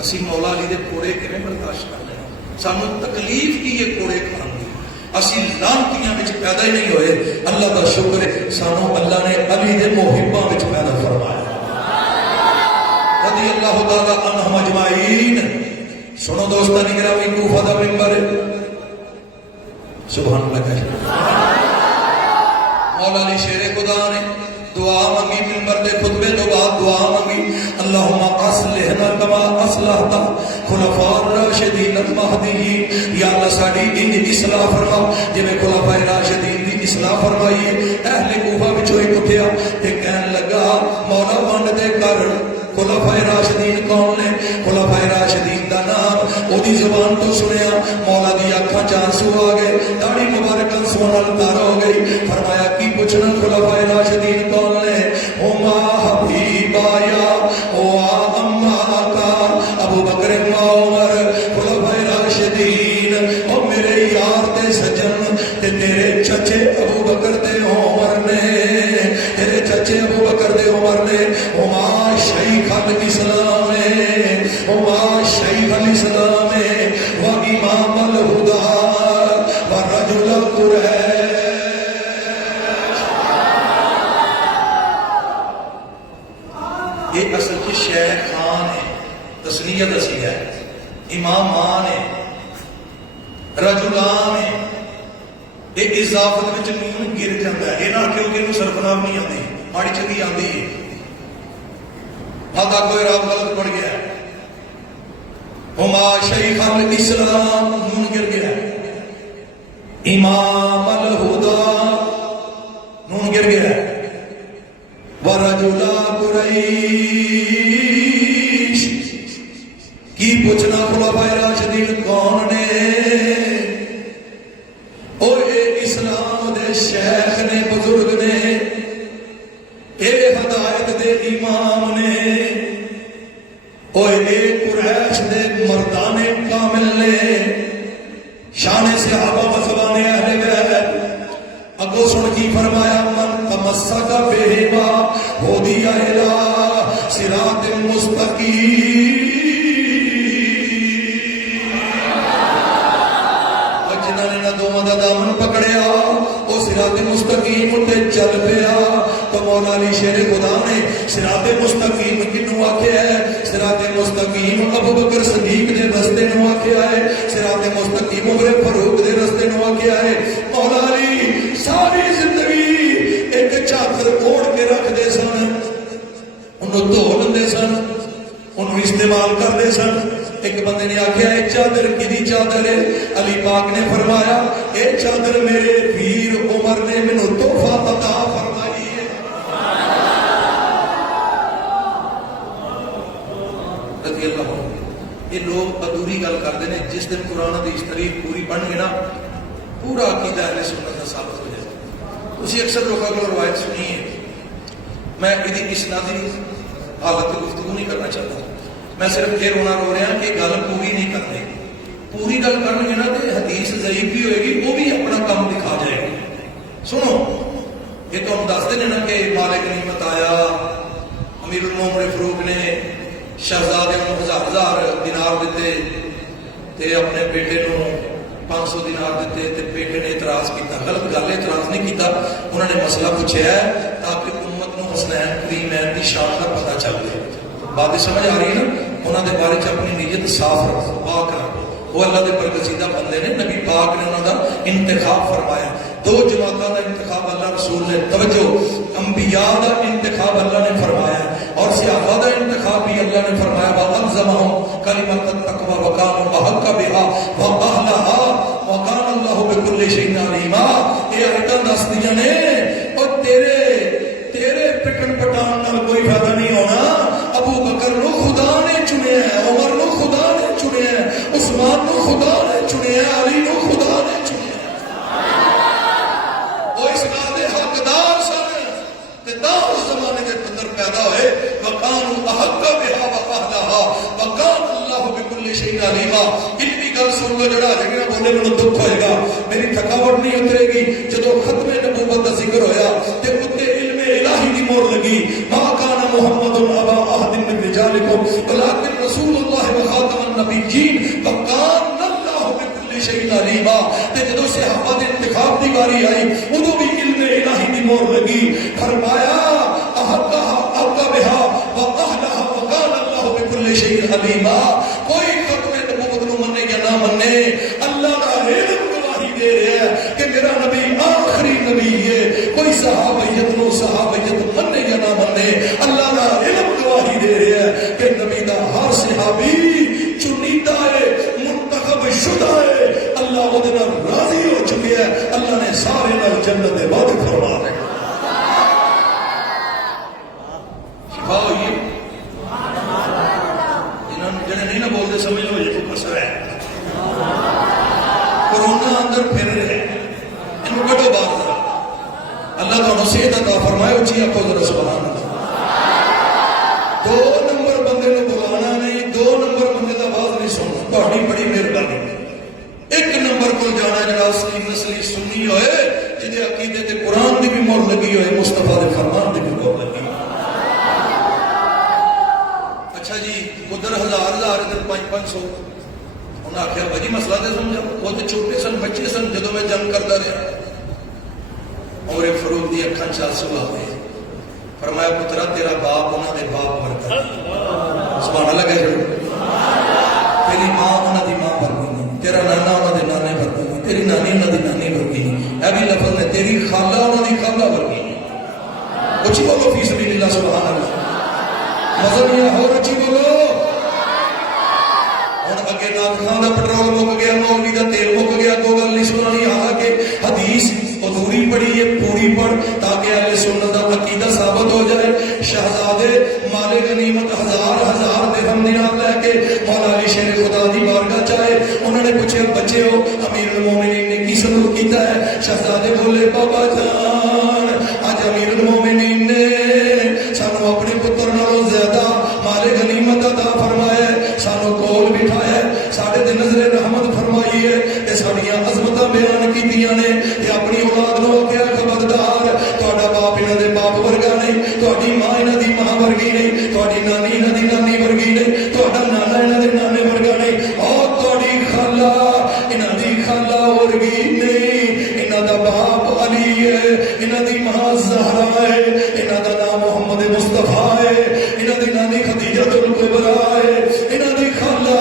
اسی مولا علی دے کوڑے کیویں برداشت کر لیں؟ سانو تکلیف کی یہ کوڑے کھان دی، اسی لانتیاں وچ پیدا ہی نہیں ہوئے۔ اللہ دا شکر ہے سانو اللہ نے علی دے محباں وچ پیدا فرمایا رضی اللہ تعالی عنہم اجمعین۔ سنو دوستان گرامی، کوفہ دا منبر سبحان اللہ کہہ مولا علی شیر خدا نے دعا منگی، منبر دے خطبے تو بعد دعا منگی، اللہم اصلحنا کما اصلحت خلفاء الراشدین المہدیین، یا اللہ ساڈی انج اصلاح فرما جویں خلفاء راشدین دی اصلاح فرمائی ہے۔ اہل کوفہ وچوں ایک اٹھیا تے کہن لگا مولا ونڈ دے کر خلفاء راشدین کون نے؟ خلفاء راشدین دا نام او دی زبان تو سنیا مولا دی اکھاں چ آنسو آ گئے، داڑھی مبارک آنسو نال تار ہو گئی۔ فرمایا کی پوچھنا خلفاء راشدین کون نے؟ ہما حبیبا یا او اما کا ابو بکر و عمر، خلفاء راشدین او میرے یار تے سجن تے تیرے چچے ابو بکر تے عمر نے، تیرے چچے ابو بکر تے عمر نے، ہما شیخ الاسلام ہما شیخ الاسلام و امام الہدا و رجل قریش۔ یہ اصل کی شیخ خان ہے، تسنیت اسی ہے، امامان ہے، رجلان ہے۔ یہ اضافت وچ نون گر جاتا ہے، یہ نہ کیوں کہ صرف نام نہیں آتی، ماڑی چنگی آتی ہے، ماتا کوئی راب غلط پڑ گیا، ہما شیخ الاسلام نون گر گیا، امام الہدا نون گر گیا، ورجل قریش۔ کی پوچھنا خلفاء راشدین کون نے؟ او اے اسلام دے شیخ نے، بزرگ نے، اے ہدایت دے امام نے، او اے قریش دے مردان کامل نے، شان صحابہ و زبان اہل بیت۔ اگو سن کی فرمایا من تمسک بہما ہدی الی صراط مستقیم۔ دونوں دا دامن پکڑیا او صراط مستقیم تے چل پیا۔ تو مولا علی شیر خدا نے صراط مستقیم کنوں آکھیا ہے؟ صراط مستقیم ابو بکر صدیق دے رستے نوں آکھیا ہے، صراط مستقیم عمر فاروق دے رستے نوں آکھیا ہے۔ مولا علی ساری زندگی ایک چادر اوڑھ کے رکھ دے سن، انہوں دھو لندے سن، انہوں استعمال کرتے سن۔ ایک بندے نے آکھیا اے چادر کدی چادر ہے؟ علی پاک نے فرمایا اے چادر میرے ویر عمر نے مینوں تحفہ عطا فرمائی ہے۔ رضی اللہ عنہ۔ یہ لوگ ادھوری گل کرتے ہیں، جس دن قرآن حدیث تاریخ پوری پڑھ گے نا پورا عقیدہ اہل سنت کا ثابت ہو جائے۔ تسی اکثر لوگوں کو روایت سنی ہے، میں یہ اسنادی حالت کی گفتگو نہیں کرنا چاہتا، میں صرف یہ رونا رو رہا کہ گل پوری نہیں کرتے، پوری گل کریں گے نا تو حدیث ضعیف بھی ہوئے گی، وہ بھی اپنا کام دکھا جائے گا۔ سنو یہ تو ہم دستے ہیں نا کہ مالک نعمت آیا، امیر المومنین فاروق نے شہزادے کو 1000 دینار دیتے تے اپنے بیٹے کو 500 دینار دیتے تے بیٹے نے اعتراض کیتا۔ غلط گل اعتراض نہیں کیتا، انہوں نے مسئلہ پوچھا ہے تاکہ امت کو حسنین کریمین کی شان کا پتہ چل جائے۔ بات سمجھ آ رہی ہے نا؟ انہوں نے بارے اپنی نیت صاف رکھو، پاک رکھو، وہ اللہ دے برگزیدہ بندے نے، نبی پاک نے انہوں کا انتخاب فرمایا۔ دو جماعتوں کا انتخاب اللہ رسول نے، توجہ، انبیاء کا انتخاب اللہ نے فرمایا اور صحابہ کا انتخاب بھی اللہ نے فرمایا۔ وَأَلْزَمَهُمْ كَلِمَةَ التَّقْوَىٰ وَكَانُوا أَحَقَّ بِهَا وَأَهْلَهَا وَكَانَ اللَّهُ بِكُلِّ شَيْءٍ عَلِيمًا۔ یہ آیتاں دسدیاں نے اور تیرے پٹن پٹان نال کوئی فائدہ نہیں ہونا۔ ابو بکر نو خدا نے چنیا ہے، عمر نو خدا نے چنیا ہے، عثمان نو خدا نے چنیا ہے، علی نو خدا نے چنیا ہے۔ وہ اس بات کے حقدار سن تے تا اس زمانے کے اندر پیدا ہوئے۔ وَكَانُوا أَحَقَّ بِهَا وَأَهْلَهَا وَكَانَ اللَّهُ بِكُلِّ شَيْءٍ عَلِيمًا۔ علمی گل سن لو، جڑا جگہ بولے میں دکھ ہوئے گا، میری تھکاوٹ نہیں اترے گی۔ جدو ختم نبوت کا ذکر ہویا تے اتنے علم الہی دی مور لگی، ما کان محمد ابا احد من رجالکم ولکن رسول اللہ وخاتم النبیین وکان اللہ بکل شیء علیما۔ تے جدو صحابہ دے انتخاب دی باری آئی ادو بھی علم الہی دی مور لگی، فرمایا احق بها واهلها وکان اللہ بکل شیء علیما۔ کوئی ختم نبوت نو منے یا نہ منے، اللہ دا علم گواہی دے رہا ہے کہ میرا نبی آخری نبی ہے۔ کوئی صحابیت نو صحابیت منے یا نہ منے، اللہ کا علم گواہی دے رہا ہے کہ نبی دا ہر صحابی چنیدہ ہے، منتخب شدہ ہے، اللہ وہ دن راضی ہو چکے ہے، اللہ نے سارے نال جنت دے وعدے فرما رہے ہیں۔ شفا ہوئی ہے جنہوں جنہیں نہیں نہ بولتے سمجھ لو یہ کوئی مسئلہ ہے، کورونا اندر پھر رہے ہیں، ان کو کٹو بات ذرا، اللہ تعالیٰ صحت عطا فرمائے، اچھی آنکھوں ذرا سبحان اللہ۔ 2 نمبر بندے نے بلانا نہیں، 2 نمبر بندے کا آواز نہیں سننا، تہاڈی بڑی مہربانی۔ 1 نمبر کو جانا جڑا اصلی نسلی سنی ہوئے، جہدے عقیدے تے قرآن دی بھی مہر لگی ہوئے، مصطفیٰ دے فرمان دی بھی مہر لگی ہوئے۔ اچھا جی ادھر 1000 ادھر 500 انہیں آخیا بھائی مسئلہ تو سمجھا، وہ تو چھوٹے سن بچے سن جدو میں جنگ کرتا رہا، عمر فاروق دی اکھاں چ آنسو آ گئے، فرمایا پترا تیرا باپ انہوں دے باپ ورگا، سبحان اللہ کہہ رہے، تیری ماں انہوں دی ماں ورگی نہیں، تیرا نانا انہوں دے نانے ورگی نہیں، تیری نانی انہوں دی نانی ورگی نہیں، اے بھی لفظ نے تیری خالہ انہوں دی خالہ ورگی نہیں۔ اچھی بولو فی سبیل اللہ، سبحان اللہ، مذہب یہ ہو اچھی بولو۔ ہوں اگے نات خان کا پٹرول مک گیا، مولوی کا تیل مک گیا، 2 گل نہیں سنانی، حالانکہ حدیث ادھوری پڑھی ہے، پوری پڑھ تاکہ اہل سنت کا عقیدہ ثابت ہو جائے۔ شہزادے مال غنیمت 1000 درہم دینار لے کے مولا علی شیر خدا دی بارگاہ چاہے، انہوں نے پوچھے بچے ہو امیر المومنین نے کی سلوک کیتا ہے؟ شہزادے بولے بابا جان اج امیر المومنین نے سانو اپنے پتر نالوں زیادہ مال غنیمت عطا فرمایا ہے، سانو کول بٹھایا ہے، ساڈے تے نظر رحمت فرمائی ہے، تے ساڈیاں عظمتاں بیان کیتیاں نے، تے اپنی اولاد نو کہیا خبردار تہاڈا باپ انہاں دے باپ ورگا نہیں، تہاڈی ماں انہاں دی ماں ورگی نہیں، تہاڈی نانی انہاں دی نانی ورگی نہیں، تہاڈا نانا انہاں دے نانے ورگا نہیں، اور تہاڈی خالہ انہاں دی خالہ ورگی نہیں، انہاں دا باپ علی ہے، انہاں دی ماں زہرا ہے، انہاں دا نام محمد مصطفیٰ ہے، انہاں دی نانی خدیجہ الکبریٰ ہے، انہاں دی خالہ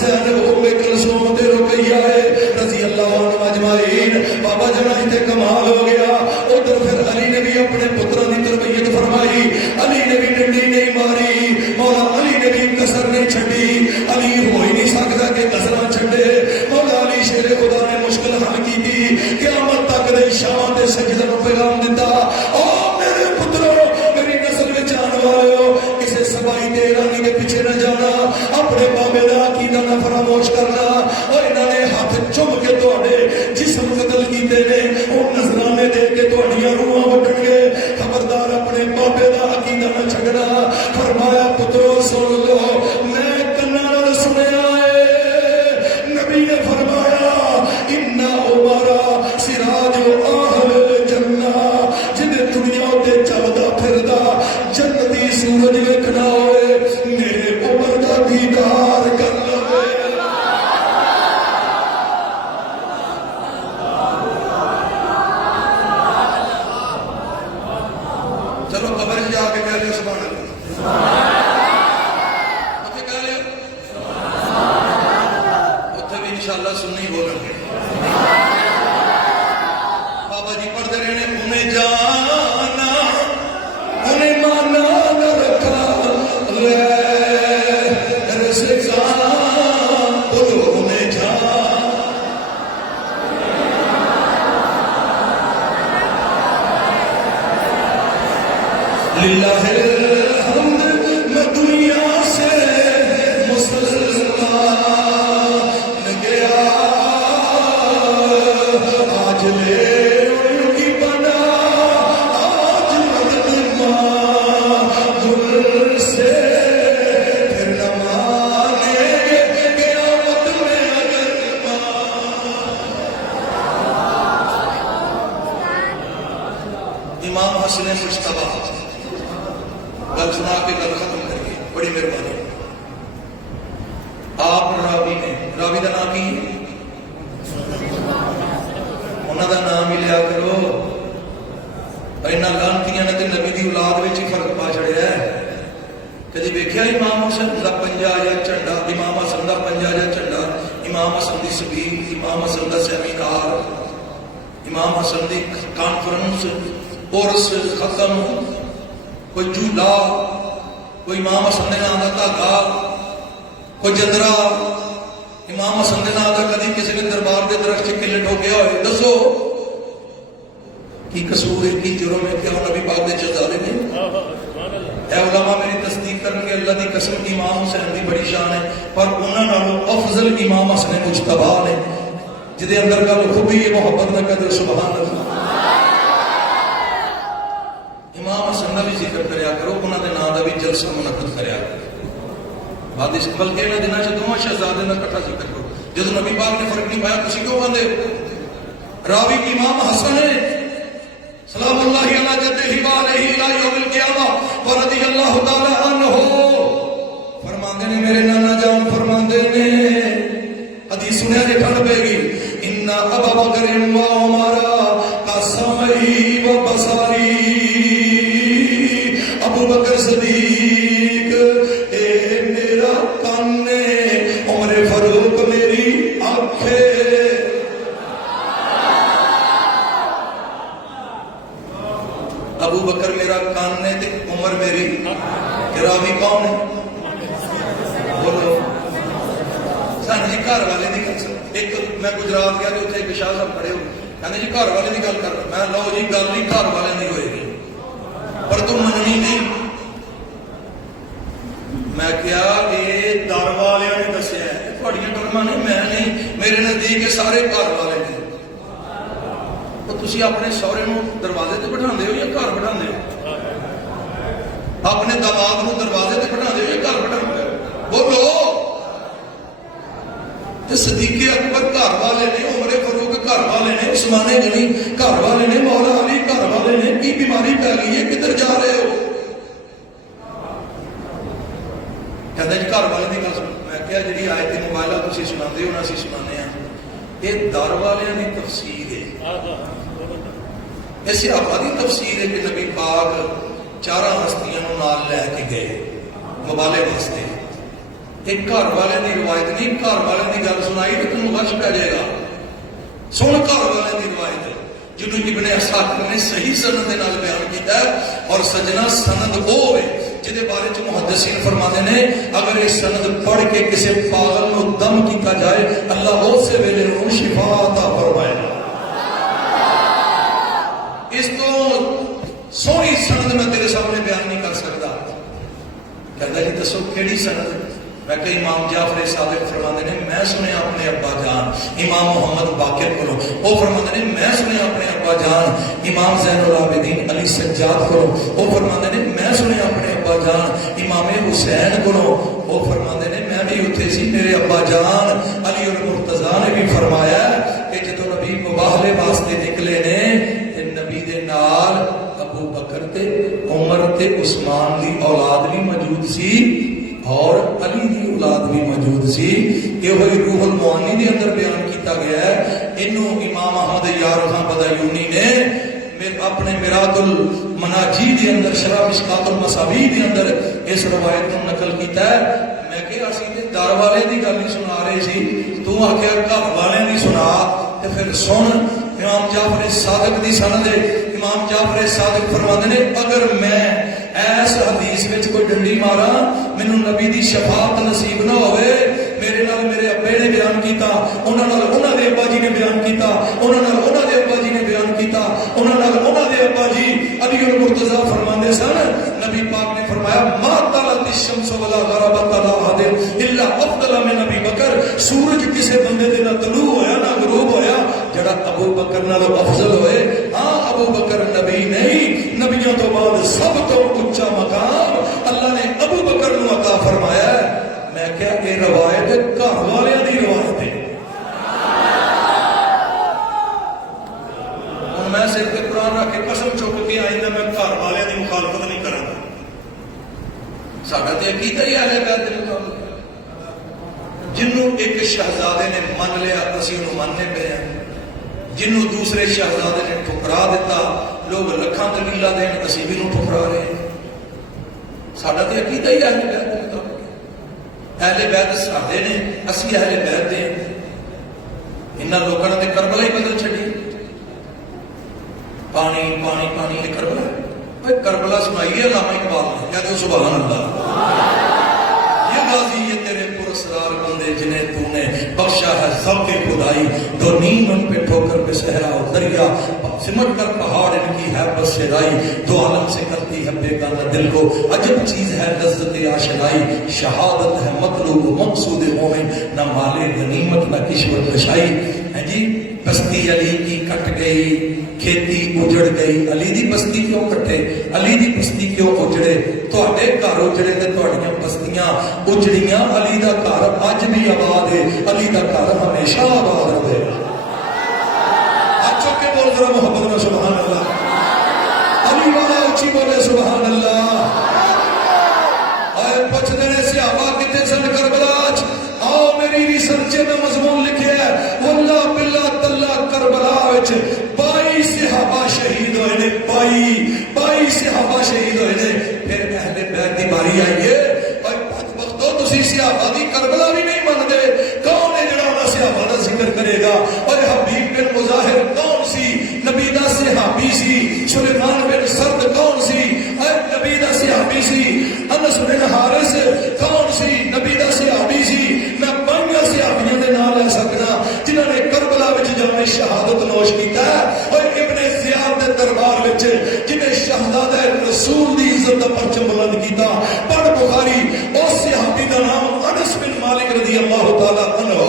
زینب ام کلثوم تے رقیہ ہے رضی اللہ عنہم اجمعین۔ بابا جان تے کمال ہو گیا۔ ادھر پھر علی نے بھی اپنے پتروں کی تربیت فرمائی، علی نے بھی ڈنڈی نہیں ماری، مولا علی نے بھی کسر نہیں چھڈی، علی ہو ہی نہیں سکتا کہ کسراں چھڈے، مولا علی شیر خدا نے مشکل حل کی تھی، قیامت تک دے شام تے سجدے نو پیغام دیتا، او میرے پترو میری نسل وچ آن والو کسے سبائی تے رانی کے پیچھے نہ جانا، اپنے بابے دا عقیدہ نہ فراموش کرنا، اور انہوں نے ہاتھ چوم کے تواڈے جسم قتل کیتے نے، او نذرانے دے کے تواڈیاں روحاں وٹن گے، خبردار اپنے بابے دا عقیدہ نہ چھڈنا۔ فرمایا پترو سن لو، میں کنا نال سنیا ہے، نبی نے فرمایا ان عمر سراج اہل الجنہ، جن دنیا تے چلدا پھردا جنتی سورج ویکھنا ہوئے میرے عمر دا دیدار کر لوے۔ چلو قبر جا کے کہہ لو سبحان اللہ، اتنے کہہ لو، اتنے بھی انشاءاللہ سنی بولیں گے۔ بابا جی پڑھتے رہنے، انہیں جانا انہیں مانا نہ رکھا غیر سے جان، بولو انہیں جانا للہ الحمد، میں دنیا سے مسلمان گیا، آج لے ان کی بنا، آج مدد دل سے پھر نہ مانیں گے قیامت میں اگر امام حسن مجتبیٰ گل سنا کے گل ختم کریے، بڑی مہربانی۔ آپ راوی نے، راوی کا نام کی انہوں کا نام ہی لیا کرو، اینا لانتیاں نے تے نبی دی اولاد وچ ہی فرق پا چھڑیا ہے۔ کدی ویکھیا امام حسن دا پنجا یا جھنڈا، امام حسن دا پنجا یا جھنڈا، امام حسن دی سبیل، امام حسن دا سیمینار، امام حسن دی کانفرنس، عرس ختم کوئی جھولا کوئی امام حسن دے نام دا دھاگا کوئی جندرا امام حسن دے نام دا کدی کسی نے دربار دے درخت کلے ٹھوکیا ہوئے دسو کی قصور ہے کی جرم ہے کیا نبی پاک دے شہزادے نے اے علماء میری تصدیق کرن کے اللہ دی قسم امام حسین دی بڑی شان ہے پر انہاں نالوں افضل امام حسن مجتبی نے جدے اندر گل خوبی ہے محبت نہ کر سبحان اللہ امام حسن کا بھی ذکر کریا کرو انہاں دے نام دا بھی جلسہ منعقد کریا کرو بعد اس بلکہ انہاں دناں چ دوواں شہزادے دا اکٹھا ذکر کرو جدوں نبی پاک نے فرق نہیں پایا تسی کیوں باندھے راوی امام حسن ہے سلام اللہ علیہ جدہ علیہ الہ یوم القیامہ ورضی اللہ تعالی عنہ فرماندے نے میرے نانا جان فرماندے نے حدیث سنیا جے ٹھنڈ پے گی ان ابا بکر و عمر کا سمعی و بصری ابو بکر صدیق اے میرا کان عمر فاروق میری آنکھیں ابو بکر میرا کان ہے تے عمر میری راوی کون ہے بولو سن جی گھر والے دی گل ایک میں گجرات گیا تو اتنے ایک شاہ صاحب کھڑے ہو کہتے جی گھر والے دی گل کر رہا میں لو جی گل نہیں گھر والے دی ہوئے گی پر تم مننی نہیں میں کیا یہ در والے نے دسیا ہے تھوڑیاں ٹرما نہیں میں نہیں میرے نزدیک سارے گھر والے نے تو تسی اپنے سہرے نو دروازے تے بٹھا دے ہو یا گھر بٹھا دے ہو اپنے دماغ نو دروازے تے بٹھا دے ہو یا گھر بٹھا دے ہو بولو تے صدیق اکبر گھر والے نے عمر فاروق گھر والے نے عثمان غنی گھر والے نے مولا علی گھر والے نے کی بیماری پہ گئی ہے کدھر جا رہے ہو کہتے ہیں گھر والے کی گل میں کیا جی آیت مبارکہ تسی سناندے ہو نا اسی سنانے ہیں یہ در والوں کی تفسیر ہے اس صحابہ کی تفسیر ہے کہ نبی پاک چارہ ہستیاں نو نال لے کے گئے مبالے واسطے ایک گھر والے کی روایت نہیں گھر والے کی گل سنائی تو تمہیں غش پہ جائے گا سن گھر والے کی روایت جنہوں ابن اسحاق نے صحیح سند کے نال بیان کیتا ہے اور سجنا سند وہ ہے جہدے بارے چ محدثین فرماتے ہیں اگر یہ سند پڑھ کے کسی پاگل نو دم کیتا جائے اللہ اس سے ویلے نو شفا عطا فرمائے گا اس تو سونی سند میں تیرے سامنے بیان نہیں کر سکتا کہتا جی دسو کیڑی سند میں کہ امام جعفر صادق فرماتے ہیں میں سنے اپنے ابا جان امام محمد باقر کو وہ فرماتے ہیں میں سنے اپنے ابا جان امام زین العابدین علی سجاد کو وہ فرماتے ہیں میں سنے اپنے ابا جان امام حسین کو وہ فرماتے ہیں میں بھی اتھے سی میرے ابا جان علی المرتضیٰ نے بھی فرمایا کہ جدو نبی مباہلے واسطے نکلے نے نبی دے نال ابو بکر تے عمر تے عثمان دی اولاد بھی موجود سی اور علی دی اولاد بھی موجود سی یہ ہوئی روح المعانی دے اندر بیان کیتا گیا ہے انہوں امام احمد یار خان بدایونی نے اپنے میرات المناجی دے اندر شرح مشکات المصابیح دے اندر اس روایت کو نقل کیتا ہے میں کہ اسی تے در والے دی گل نہیں سنا رہے سی تو آکھیا گھر والے نہیں سنا تے پھر سن امام جعفر صادق دی سند ہے امام جعفر صادق فرماتے ہیں اگر میں ایس حدیث وچ کوئی ڈنڈی مارا مینوں نبی دی شفاعت نصیب نہ ہوئے میرے نال میرے ابے نے بیان کیتا انہاں نال انہاں دے ابا جی نے بیان کیتا انہاں نال انہاں دے ابا جی نے بیان کیتا انہاں نال انہاں دے ابا جی علی المرتضیٰ فرماندے سن نبی پاک نے فرمایا ما طلعت الشمس ولا غربت على احد الا افضل من ابی بکر سورج کسے بندے دے نہ طلوع ہویا نہ غروب ہویا جڑا ابو بکر نال افضل ہوئے ہاں ابو بکر نبی نہیں نبیوں تو بعد سب تو اونچا مقام اللہ نے ابو بکر نو عطا فرمایا ہے میں کیا کہ روایت گھر والوں دی روایت ہے ہن میں سر تے قرآن رکھ کے قسم چک کے آئندہ میں گھر والوں دی مخالفت نہیں کروں گا ساڈا تے عقیدہ ہی اہل بیت دے مطابق جنوں ایک شہزادے نے من لیا اسی انہوں ماننے پہ ہیں جنوں دوسرے شہزادے نے ٹھکرا دیتا لوگ لکھاں دلیلاں دین اسی بھی نوں ٹھکرا رہے ہیں ساڈا تے عقیدہ ہی اہل بیت دے مطابق اہل بیت ساڈے نے اسی اہل بیت دے انہاں لوکاں نے کربلا ہی بدل چھڈی پانی پانی پانی ہے کربلا. بھائی کربلا سنائیے علامہ اقبال نے، کہتے ہو سبحان اللہ. یہ غازی یہ تیرے پراسرار بندے جنہیں تو نے بخشا ہے ذوق خدائی، دو نیم ان پہ ٹھوکر پہ صحرا و دریا، سمٹ کر پہاڑ ان کی ہے بس سرائی، دو عالم سے کرتی ہے بیگانہ دل کو عجب چیز ہے لذت آشنائی، شہادت ہے مطلوب و مقصود مومن، نہ مال غنیمت نہ کشور کشائی. ہے جی بستی علی کی کٹ گئی، کھیتی اجڑ گئی. علی دی بستی کیوں کٹے، علی دی بستی کیوں اجڑے؟ تواڈے گھر اجڑے تے تواڈیاں بستیاں اجڑیاں، علی دا گھر اج بھی آباد ہے، علی دا گھر ہمیشہ آباد رہے. اچھو کے بول ذرا محبت میں سبحان اللہ. علی والا اچھی بولے سبحان اللہ. اے پوچھتے نے صحابہ کتے سن کربلا چ، آؤ میری ریسرچ میں مضمون لکھے ہے، واللہ باللہ تاللہ کربلا وچ 22 صحابہ شہید ہوئے نے، 22 صحابہ شہید ہوئے نے. پھر اہل بیت دی باری آئی ہے، اور بدبختو تسی صحابہ دی کربلا بھی نہیں مانتے. کون ہے جڑا انہاں صحابہ دا ذکر کرے گا؟ اور حبیب بن مظاہر کون سی؟ نبی دا صحابی سی. سلیمان بن سرد کون سی؟ نبی دا صحابی سی. انس بن حارث کون سی؟ نبی دا صحابی سی. میں 5 صحابیوں دے نام لے سکنا جنہاں نے کربلا وچ جام شہادت نوش کیتا ہے. اور ابن زیاد دے دربار وچ جنہیں شہزادہ رسول دی عزت دا پرچم بلند کیتا. پڑھ بخاری اس صحابی دا نام انس بن مالک رضی اللہ تعالی عنہ.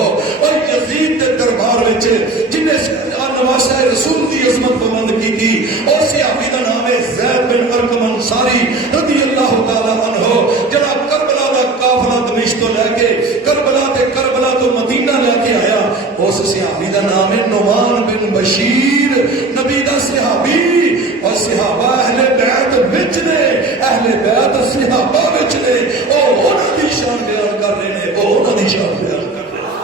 اور یزید دے دربار وچ جنہیں نواسہ رسول دی عظمت بلند کی تھی، اس صحابی دا نام ہے زید بن ارقم انصاری رضی اللہ تعالی عنہ. جڑا کربلا دا قافلہ دمشق تو لے کے کربلا تو مدینہ لے کے آیا، اس صحابی دا نام ہے نعمان بن بشیر، نبی دا صحابی. اور صحابہ اہل بیت وچ نے، اہل بیت صحابہ وچ نے. او انہاں دی شان بیان کر رہے نے، او انہاں دی شان بیان کر رہے ہیں.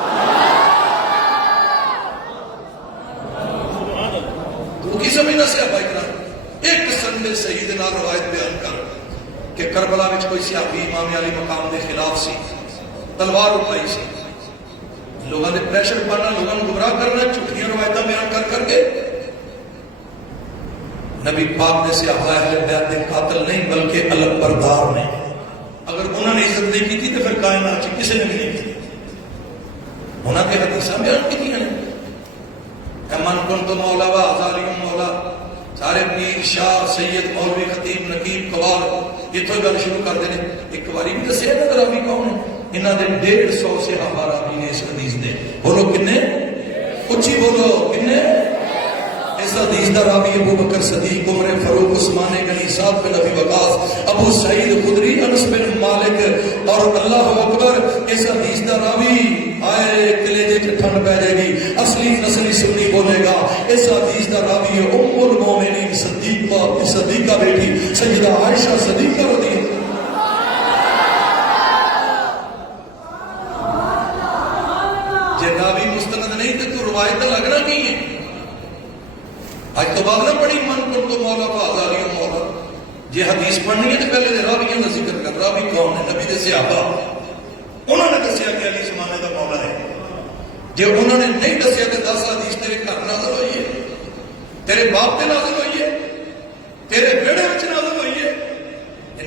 تو کی سمجھنا صحابہ اکرام؟ ایک سند سیدنا روایت بیان کر کہ کربلا وچ کوئی صحابی امام علی مقام دے خلاف سی، تلوار اٹھائی سی. لوگوں نے پریشر پانا، لوگوں نے گمراہ کرنا، جھوٹیاں روایتاں بیان کر کے. نبی پاک نے صحابہ اہل بیت دے قاتل نہیں بلکہ علم بردار نے. اگر انہوں نے عزت نہیں کی تھی تو پھر کائنات سے کسی نے بھی نہیں کی. انہوں نے حدیثاں بیان کی ہیں، من کنت مولا و ازالی مولا. سارے پیر شاہ سید مولوی خطیب نقیب قوال اتوں گل شروع کر دے. ایک باری بھی دسیا نا راوی کون ہے؟ انہوں نے 150 صحابہ راوی نے اس حدیث دے. بولو کنے؟ اچھی بولو کنے؟ اس حدیث دا راوی ابو بکر صدیق، عمر فاروق، عثمان غنی، سعد بن ابی وقاص، ابو سعید خدری، انس بن مالک. اور اللہ اکبر، اس حدیث دا راوی آئے کلیجے کی ٹھنڈ پہ جائے گی، اصلی نسلی سنی بولے گا. اس حدیث دا راوی ہے ام المومنین صدیقہ بیٹی سیدہ عائشہ صدیقہ رضی اللہ. جے راوی مستند نہیں تو روایت لگنا نہیں ہے. آج تو بعد نہ پڑھی من کن تو مولا فاضالی مولا. جے حدیث پڑھنی ہے تو پہلے راویوں کا ذکر کر. راوی کون ہے؟ نبی دے صحابہ. انہوں نے دسیا کہ علی زمانے کا مولا ہے. جے انہوں نے نہیں دسیا کہ 10 حدیث تیرے گھر نازل ہوئی ہے، تیرے باپ تے نازل ہوئی ہے، تیرے بیڑے وچ نازل ہوئی ہے.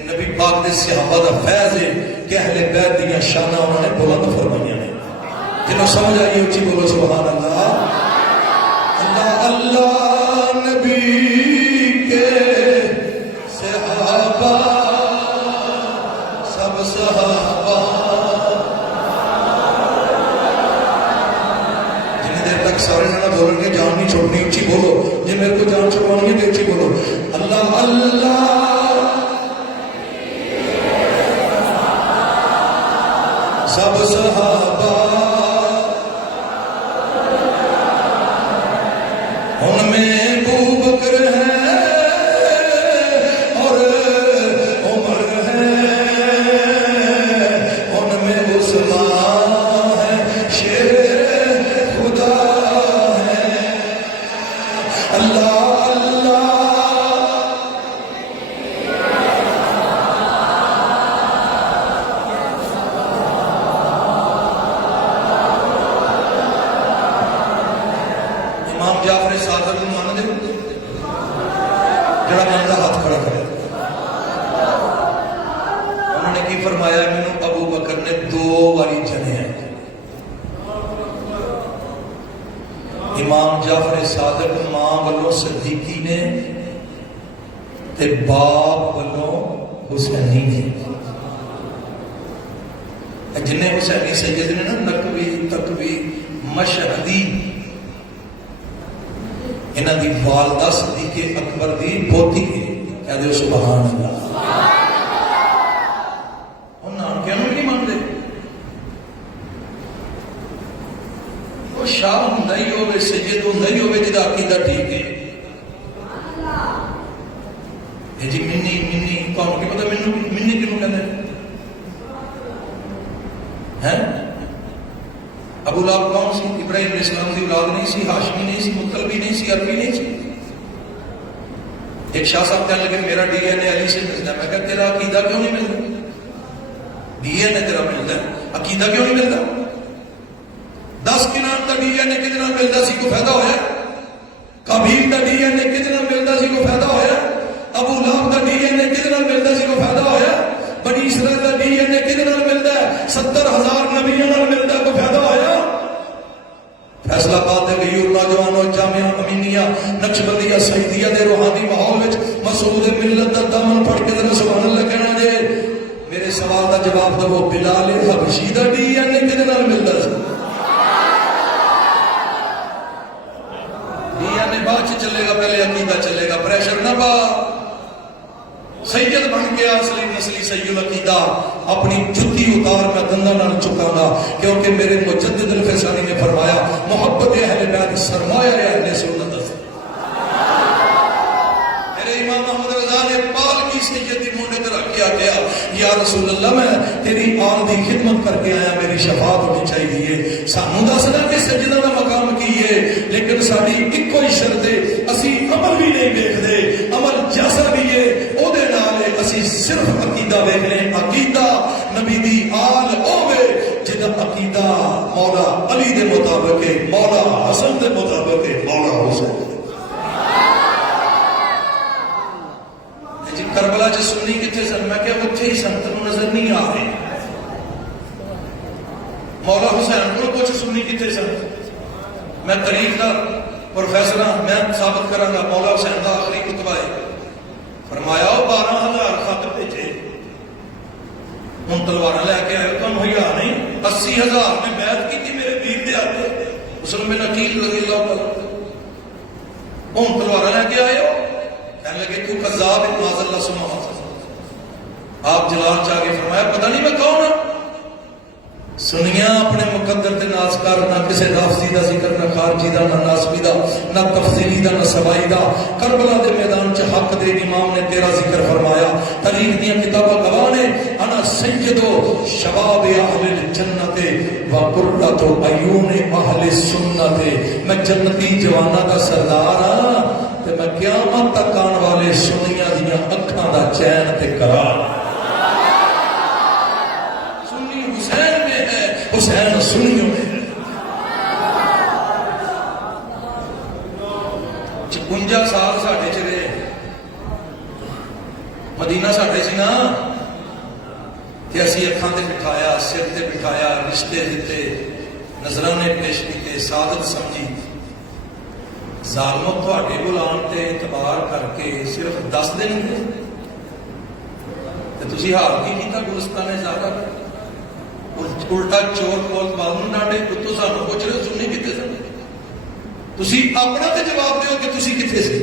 نبی پاک دے صحابہ دا فیض ہے کہ اہل بیت دیاں شاناں انہوں نے بلند فرمائیاں نے. جنہوں سمجھ آئی اچھی بولو سبحان اللہ. اللہ اللہ نبی کے صحابہ سب صحابہ. جنہیں دیر تک سارے نہ بولیں گے جان نہیں چھوڑنی، اچھی بولو. جن میرے کو جان چھوڑوانی ہے تو اچھی بولو. اللہ اللہ سب صحابہ. ان میں ابو بکر ہے اور عمر ہے، ان میں عثمان ہے، شیر خدا ہے. اللہ اللہ جڑا بندہ ہاتھ کھڑا کرے. انہوں نے کی فرمایا؟ مینوں ابو بکر نے 2 باری جنیا. امام جعفر صادق ماں والوں صدیقی نے تے باپ والوں حسینی نے. جنہیں حسینی سید نے نا نقوی تقوی مشہدی انہاں دی والدہ صدیق اکبر دی پوتی ہے. کہہ دے سبحان اللہ. اور نام کیا نہیں مانتے. وہ شاہ ہوندا ہی ہوے سید ہوندا ہی ہوے جدا عقیدہ ٹھیک ہے. یہ جی منی منی تانوں کی پتہ مینوں منی کینوں کہندے ہیں؟ ابو لہب کون سی؟ ابراہیم علیہ السلام کی اولاد نہیں سی، ہاشمی نہیں سی، مطلبی نہیں سی، عربی نہیں سی. ایک شاہ صاحب کہنے لگے میرا ڈی این اے علی سے ملتا ہے. میں کہا تیرا عقیدہ کیوں نہیں ملتا؟ ڈی این اے تیرا ملتا ہے، عقیدہ کیوں نہیں ملتا؟ 10 کنان کا ڈی این اے کتنا ملتا سی کو فائدہ ہویا؟ قابیل کا ڈی این اے کتنا ملتا سی کو فائدہ ہویا؟ ابو لہب کا ڈی این اے کتنا ملتا سی کو فائدہ ہویا؟ بنی اسرائیل کا ڈی این اے کتنا ملتا ہے؟ 70,000 نبیوں نال ملتا ہے، کو فائدہ ہویا؟ فیصلہ باد غیور نوجوانوں جامعہ امینیہ نقشبندیہ سعیدیہ دے روحانی ماحول وچ مسعود ملت دا دامن پھڑ کے ذرا سبحان اللہ کہنا جے. میرے سوال دا جواب دو. بلال حبشی دا ڈی این اے کدے نال ملدا سی؟ ڈی این اے بعد چ چلے گا، پہلے عقیدہ چلے گا. پریشر نہ پا. سید بن گیا اصلی نسلی سید عقیدہ اپنی جتی اتار میں دندہ نہ چکا گا، کیونکہ میرے مجدد الفسانی نے فرمایا محبت اہل بیت سرمایہ اہل سنت. میرے امام محمد رضا نے پال کی سیدی مونڈے تے رکھ کے آگیا یا رسول اللہ میں تیری آل دی خدمت کر کے آیا، میری شفاعت ہونی چاہیے. سانوں دسنا کہ سجدہ دا مقام کی ہے، لیکن ساری ایکو ہی شرط ہے اسی عمل بھی نہیں دیکھتے. عمل جیسا بھی ہے او دے نال اسی صرف عقیدہ دیکھ لیں. عقیدہ نبی دی آل ہوے جدا عقیدہ مولا علی دے مطابق ہے، مولا حسن دے مطابق ہے، مولا حسین. جی کربلا چ سنی کتنے سن؟ میں کہ اتنے ہی سن، تینوں نظر نہیں آ رہے. مولا حسین کو کچھ سنی کتنے سن؟ میں تاریخ کا پروفیسر ہاں، میں ثابت کراں گا. مولا حسین کا آخری خطبہ ہے، فرمایا 12,000 خط بھیجے، ہوں تلوار لے کے آئے. تم ہوئی نہیں 80,000 نے بیعت کی تھی میرے پیر دے آتے مسلم بن عقیل رضی اللہ تعالیٰ. ہوں تلوار لے کے آئے ہو؟ کہنے لگے تو کذاب ہے، معاذ اللہ سما. آپ جلال چاہ کے فرمایا پتہ نہیں میں کون ہوں. سنیا اپنے مقدر تے ناز کر، نہ کسی رافضی دا ذکر، نہ خارجی دا، نہ ناسبی دا، نہ تفضیلی دا، نہ سبائی دا. کربلا دے میدان چ حق دے امام نے تیرا ذکر فرمایا. تاریخ دیاں کتاباں گواہ نے انا سیدو شباب اہل الجنت و قرۃ عیون اہل السنت. میں جنتی جواناں دا سردار ہاں تے میں قیامت تک آن والے سنیاں دیاں اکھاں دا چین تے قرار. حسین سنیوں میں 56 سال ساڑھے چلے مدینہ ساڑھے سی نا، کہ اسی اکھاں تے بٹھایا، سر تے بٹھایا، رشتے دیتے، نظرانے پیش کیتے، سعادت سمجھی. ظالموں تہاڈے بلان تے اعتبار کر کے صرف 10 دن ہوئے تے تسی حال کی کیتا گلستان زہرا. الٹا چور کول بالوں ڈاڈے کتوں سانوں پوچھ رہے سنی کتنے سن؟ تسی اپنا تے جواب دیو کہ تسی کتنے سے.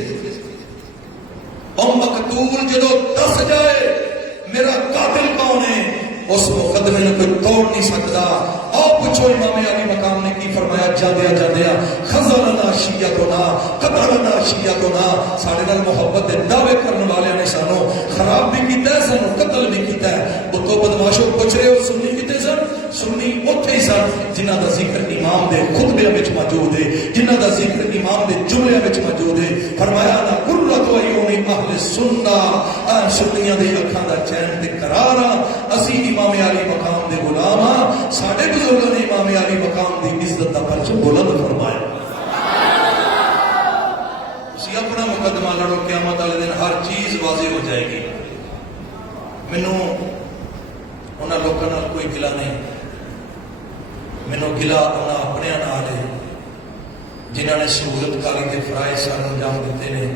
مقتول جدو دس جائے میرا قاتل کون ہے، اس مقدمے نے کوئی توڑ نہیں سکتا. آؤ پوچھو امام علی مقام نے کی فرمایا جادیا جادیا خزلنا شیعتنا قتلنا شیعتنا. سارے نال محبت دے دعوے کرنے والے نے سانو خراب بھی کیتا ہے، سانو قتل بھی کیتا ہے. وہ تو بدماشوں پوچھ رہے ہو سنی کتے سن؟ سنی اوتھے ہی سن جنہاں دا ذکر امام دے خطبے وچ موجود ہے، جنہاں دا ذکر امام دے جملے وچ موجود ہے. فرمایا نا قرۃ عیون اہل سنہ، سنیاں دے اکھاں دا چین تے قرار. اسی امام علی مقام دے غلام ہاں. ساڈے بزرگاں نے امام علی مقام دی عزت دا پرچم بلند فرمایا. اسی اپنا مقدمہ لڑو قیامت والے دن ہر چیز واضح ہو جائے گی. مینوں انہاں لوکاں نال کوئی گلا نہیں, مینوں گلا انہاں اپنیاں نال ہے جنہاں نے سہولت کاری کے فرائض سر انجام دیتے ہیں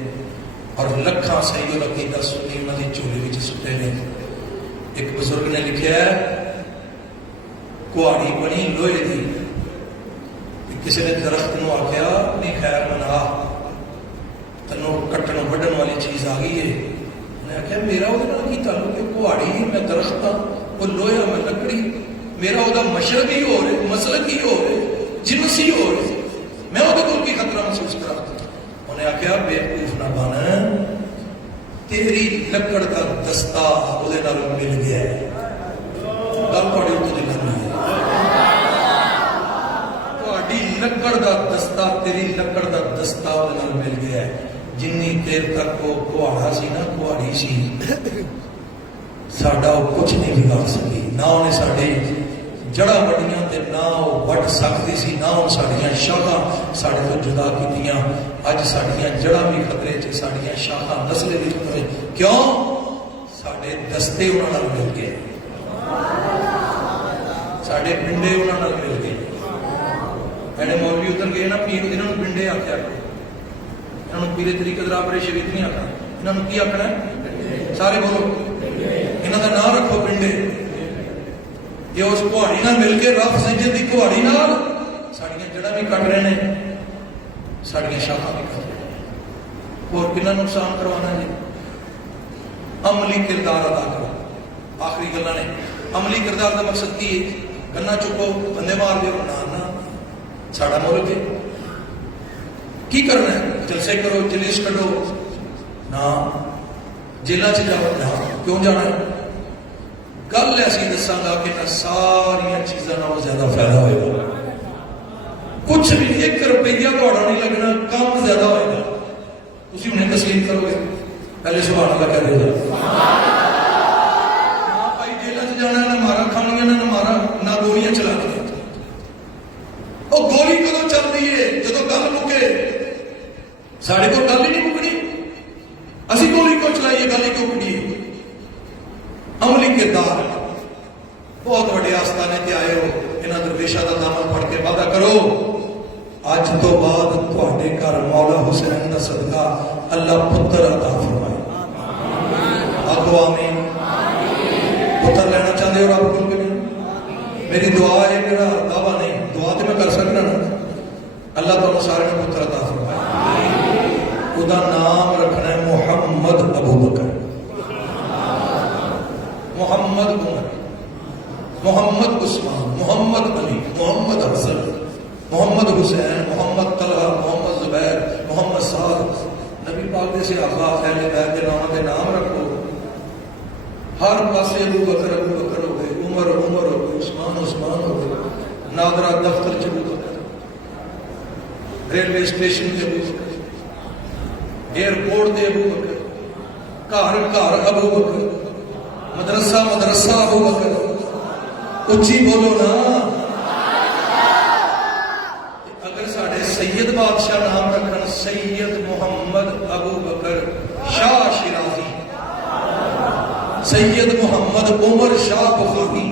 اور لکھاں صحیح العقیدہ سنی انہاں دی جھولی وچ سٹے نے. ایک بزرگ نے لکھیا ہے کہاڑی بنی لوہے دی, کسی نے درخت نو آخیا اپنی خیر منا تینوں کٹن وڈن والی چیز آ گئی ہے. انہیں آخیا میرا وہ کی تعلق ہے, کہاڑی میں درخت ہاں, وہ لوہا میں لکڑی, میرا وہ مشرق ہی ہو رہے, مسلک ہی ہو رہے, جنس ہی ہو رہے, میں وہ کی خطرہ محسوس کرا. انہیں آخیا بیوقوف نہ بن, تیری لکڑ کا دستہ وہ مل گیا ہے. گل تھوڑی اتوں کی کرنی ہے, تھوڑی لکڑ کا دستہ, تیری لکڑ کا دستہ وہ مل گیا ہے. جنی دیر تک وہ کہاڑا سی نا, کہاڑی سی, ساڈا وہ کچھ نہیں بگاڑ سکی, نہ انہیں ساڈے جڑا وڈیاں تے نہ وہ وڈ سکتی سی, نہ ان ساڈیاں شاخاں ساڈے تو جدا کیتیاں. اج ساڈیاں جڑاں بھی خطرے چ, ساڈیاں شاخاں نسلے بھی خطرے. کیوں؟ ساڈے دستے انہاں نال مل گئے, ساڈے پنڈے انہاں نال مل گئے. میرے مولوی ادھر گئے نا پیر, انہوں نے پنڈے آخیا, انہوں نے پیرے طریقے درابر شریف نہیں آخنا, انہوں نے کی آخنا ہے؟ سارے بولو, انہوں کا نام رکھو پنڈے. یہ اس کہاڑی نہ مل کے رب سید کی کہاڑی نال ساڑیاں جڑاں بھی کٹ رہے ہیں, ساڑیاں شاخاں بھی کٹ رہے ہیں. اور کنا نقصان کروانا جی؟ عملی کردار ادا کرو. آخری گلاں نے عملی کردار کا مقصد کی ہے؟ گنا چکو بندے مار دیو, نہ ساڑا ملک ہے, کی کرنا ہے؟ جلسے کرو, جلیس کڈو, نہ جیلوں سے جاؤ, نہ کیوں جانا ہے؟ گل ایسی دساں گا کہ نہ ساری چیزوں زیادہ فائدہ ہوئے گا. کچھ بھی 1 روپیہ تھوڑا نہیں لگنا, کام زیادہ ہوئے گا. تسی انہیں تسلیم کرو گے, پہلے سبحان اللہ کہہ دے گا. نہ بھائی جیلوں سے جانا, نہ مارا کھانیاں, نہ مارا, نہ گولیاں چلانی. وہ گولی کدو چلتی ہے؟ جدو گل مکے. سارے کو گل ہی نہیں مکنی, اسی گولی کو چلائیے, گل ہی کیوں مکنی ہے؟ عملی کردار بہت بڑے آستانے تے آئے ہو, انہاں درویشاں دا دامن پڑھ کے وعدہ کرو اج تو بعد تواڈے گھر مولا حسین دا صدقہ اللہ پتر عطا فرمائے. آکھو آمین. پتر لینا چاہتے ہو رب کو کہ نہیں؟ میری دعا ہے, میرا دعویٰ نہیں, دعا تو میں کر سکنا نا. اللہ تعالیٰ سارے نے پتر عطا فرمائے. خدا نام رکھنا ہے محمد ابو بکر, محمد عمر, محمد عثمان, محمد علی, محمد حسن, محمد حسین, محمد طلحہ, محمد زبیر, محمد سعد. نبی پاک دے سے آقا اہل بیت کے نام دے نام رکھو. ہر پاسے ابو بکر ہو گئے, عمر ہو گئے, عثمان ہو گئے, نادرہ دفتر چ ابو بکر, ریلوے اسٹیشن تے ابو بکر, ایئرپورٹ تے ابو بکر, گھر ابو بکر, مدرسہ ابو بکر. اچھی بولو نا. اگر ساڑھے سید بادشاہ نام رکھن سید محمد ابو بکر شاہ شیرازی, سید محمد عمر شاہ بخاری,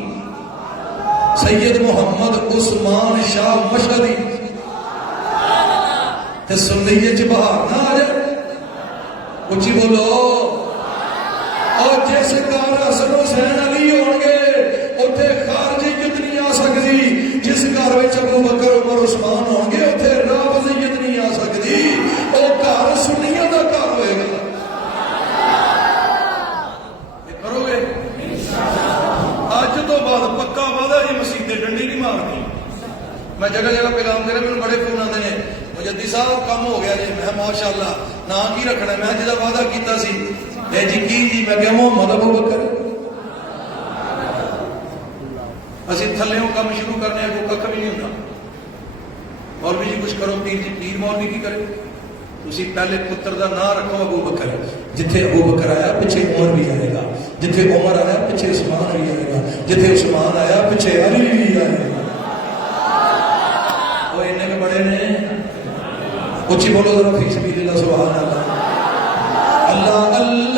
سید محمد عثمان شاہ مشہدی, تے سنیے چ بہار نہ آ جائے. اچھی بولو. اور جس گھر حسن حسین علی ہون گے اتنے خارجیت نہیں آ سکتی, جس گھر ابو بکر عمر عثمان ہون گے اتنے رافضیت نہیں آ سکتی. وہ گھر سنیوں کا گھر ہوئے گا. یہ کرو گے اج تو بعد پکا وعدہ ہے, مسیح ڈنڈی نہیں مارنی. میں جگہ جگہ پیغام دے رہا, میرے بڑے فون آتے ہیں, مجدی صاحب کم ہو گیا جی. میں ماشاء اللہ نام کی رکھنا, میں جہاں وعدہ کیتا سی جی کی میں کہ محمد ابو بکر. اسی تھلیوں کام شروع کرنے کو ککھ بھی نہیں ہوتا. مولوی جی کچھ کرو, پیر جی پیر مولوی کی کرے. تسی پہلے پتر دا نام رکھو ابو بکر. جتھے ابو بکر آیا پیچھے عمر بھی آئے گا, جتھے عمر آیا پیچھے عثمان بھی آئے گا, جتھے عثمان آیا پیچھے علی بھی آئے گا. وہ انہیں کے بڑے نے. اچھی بولو ذرا فی سبیل اللہ, سبحان اللہ. اللہ اللہ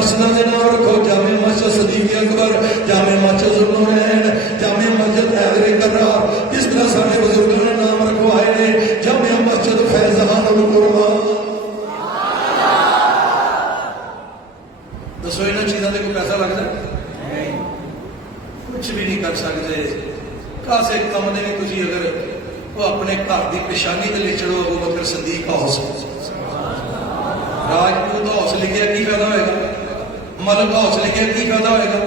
مسجد کے نام رکھو، جامع مسجد صدیق اکبر، جامع مسجد ذوالنورین، جامع مسجد حیدر کرار، جس طرح سارے بزرگوں نے نام رکھوائے نے، جامع مسجد فیضان القرآن۔ دسو انہاں چیزاں تے کوئی پیسہ لگتا ہے؟ کچھ بھی نہیں کر سکتے۔ کاسے کم دے بھی تسی اگر وہ اپنے گھر کی پیشانی تے لکھ لو ابو بکر صدیق ہاؤس، راجپوت ہاؤس لکھیا کی فائدہ ہوئے گا؟ ملک ہاؤس لکھیا کی فائدہ ہوئے گا؟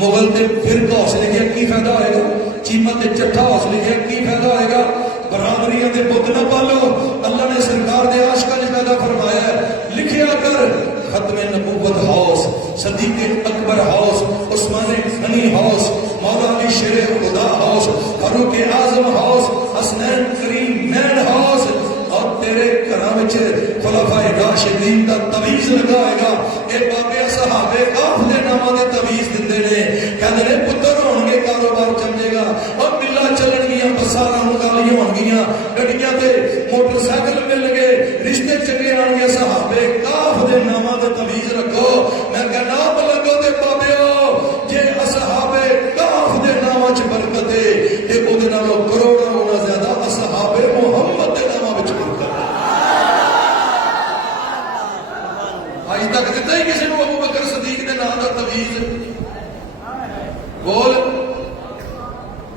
مغل تے فرق ہاؤس لکھیا کی فائدہ ہوئے گا؟ چیمہ تے چٹھا ہاؤس لکھیا کی فائدہ ہوئے گا؟ برابریاں دے بت نہ پالو، اللہ نے سرکار دے عاشقاں نے پیدا فرمایا ہے، لکھیا کر ختم نبوت ہاؤس، صدیق اکبر ہاؤس، عثمان غنی ہاؤس، مولا علی شیر خدا ہاؤس، فاروق اعظم ہاؤس، حسنین کریم مین ہاؤس، اور تیرے گھراں وچ خلفائے راشدین دا تویز لگائے گا۔ اے بابے صحابے کاف دے ناماں دے تویز دندے نے، کہندے نے پتر ہون گے کاروبار چمجے گا، اور ملہ چلن گیاں، بساراں مکالیاں ہون گیاں، گڈیاں تے موٹر سائیکل مل گے، رشتے چنگے آن گے۔ صحابے کاف دے ناماں دے تویز رکھو۔ میں کہنا لگو تے بابیو، جے اصحابے کاف دے ناماں چ برکت ہے تے او دے نالوں کروڑاں گنا زیادہ اصحاب محمد دے ناماں وچ برکت ہے۔ اج تک دتا ہی کسی نو ابو بکر صدیق دے نام دا تویز؟ بول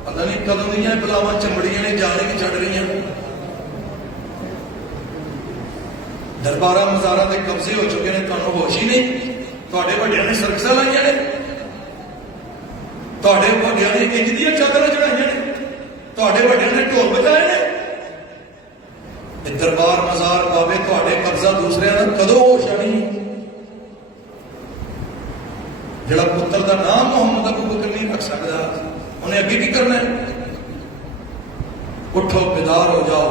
پتہ نہیں کدوں دیاں بلاواں چمڑیاں نے جانے کی چڑھ رہی ہیں۔ درباراں مزاراں دے قبضے ہو چکے نے، تانوں ہوش ہی نہیں۔ تواڈے وڈیاں نے سرکساں لائیاں نے، تواڈے وڈیاں نے انج دیاں چادراں چڑھائیاں نے، تواڈے وڈیاں نے ڈھول بجائے نے۔ اے دربار مزار بابے تواڈے قبضہ دوسرے دا کدوں ہوش آنی؟ جڑا پتر دا نام محمد ابو بکر نہیں رکھ سکدا، انہیں اگے کی کرنا ہے؟ اٹھو بیدار ہو جاؤ،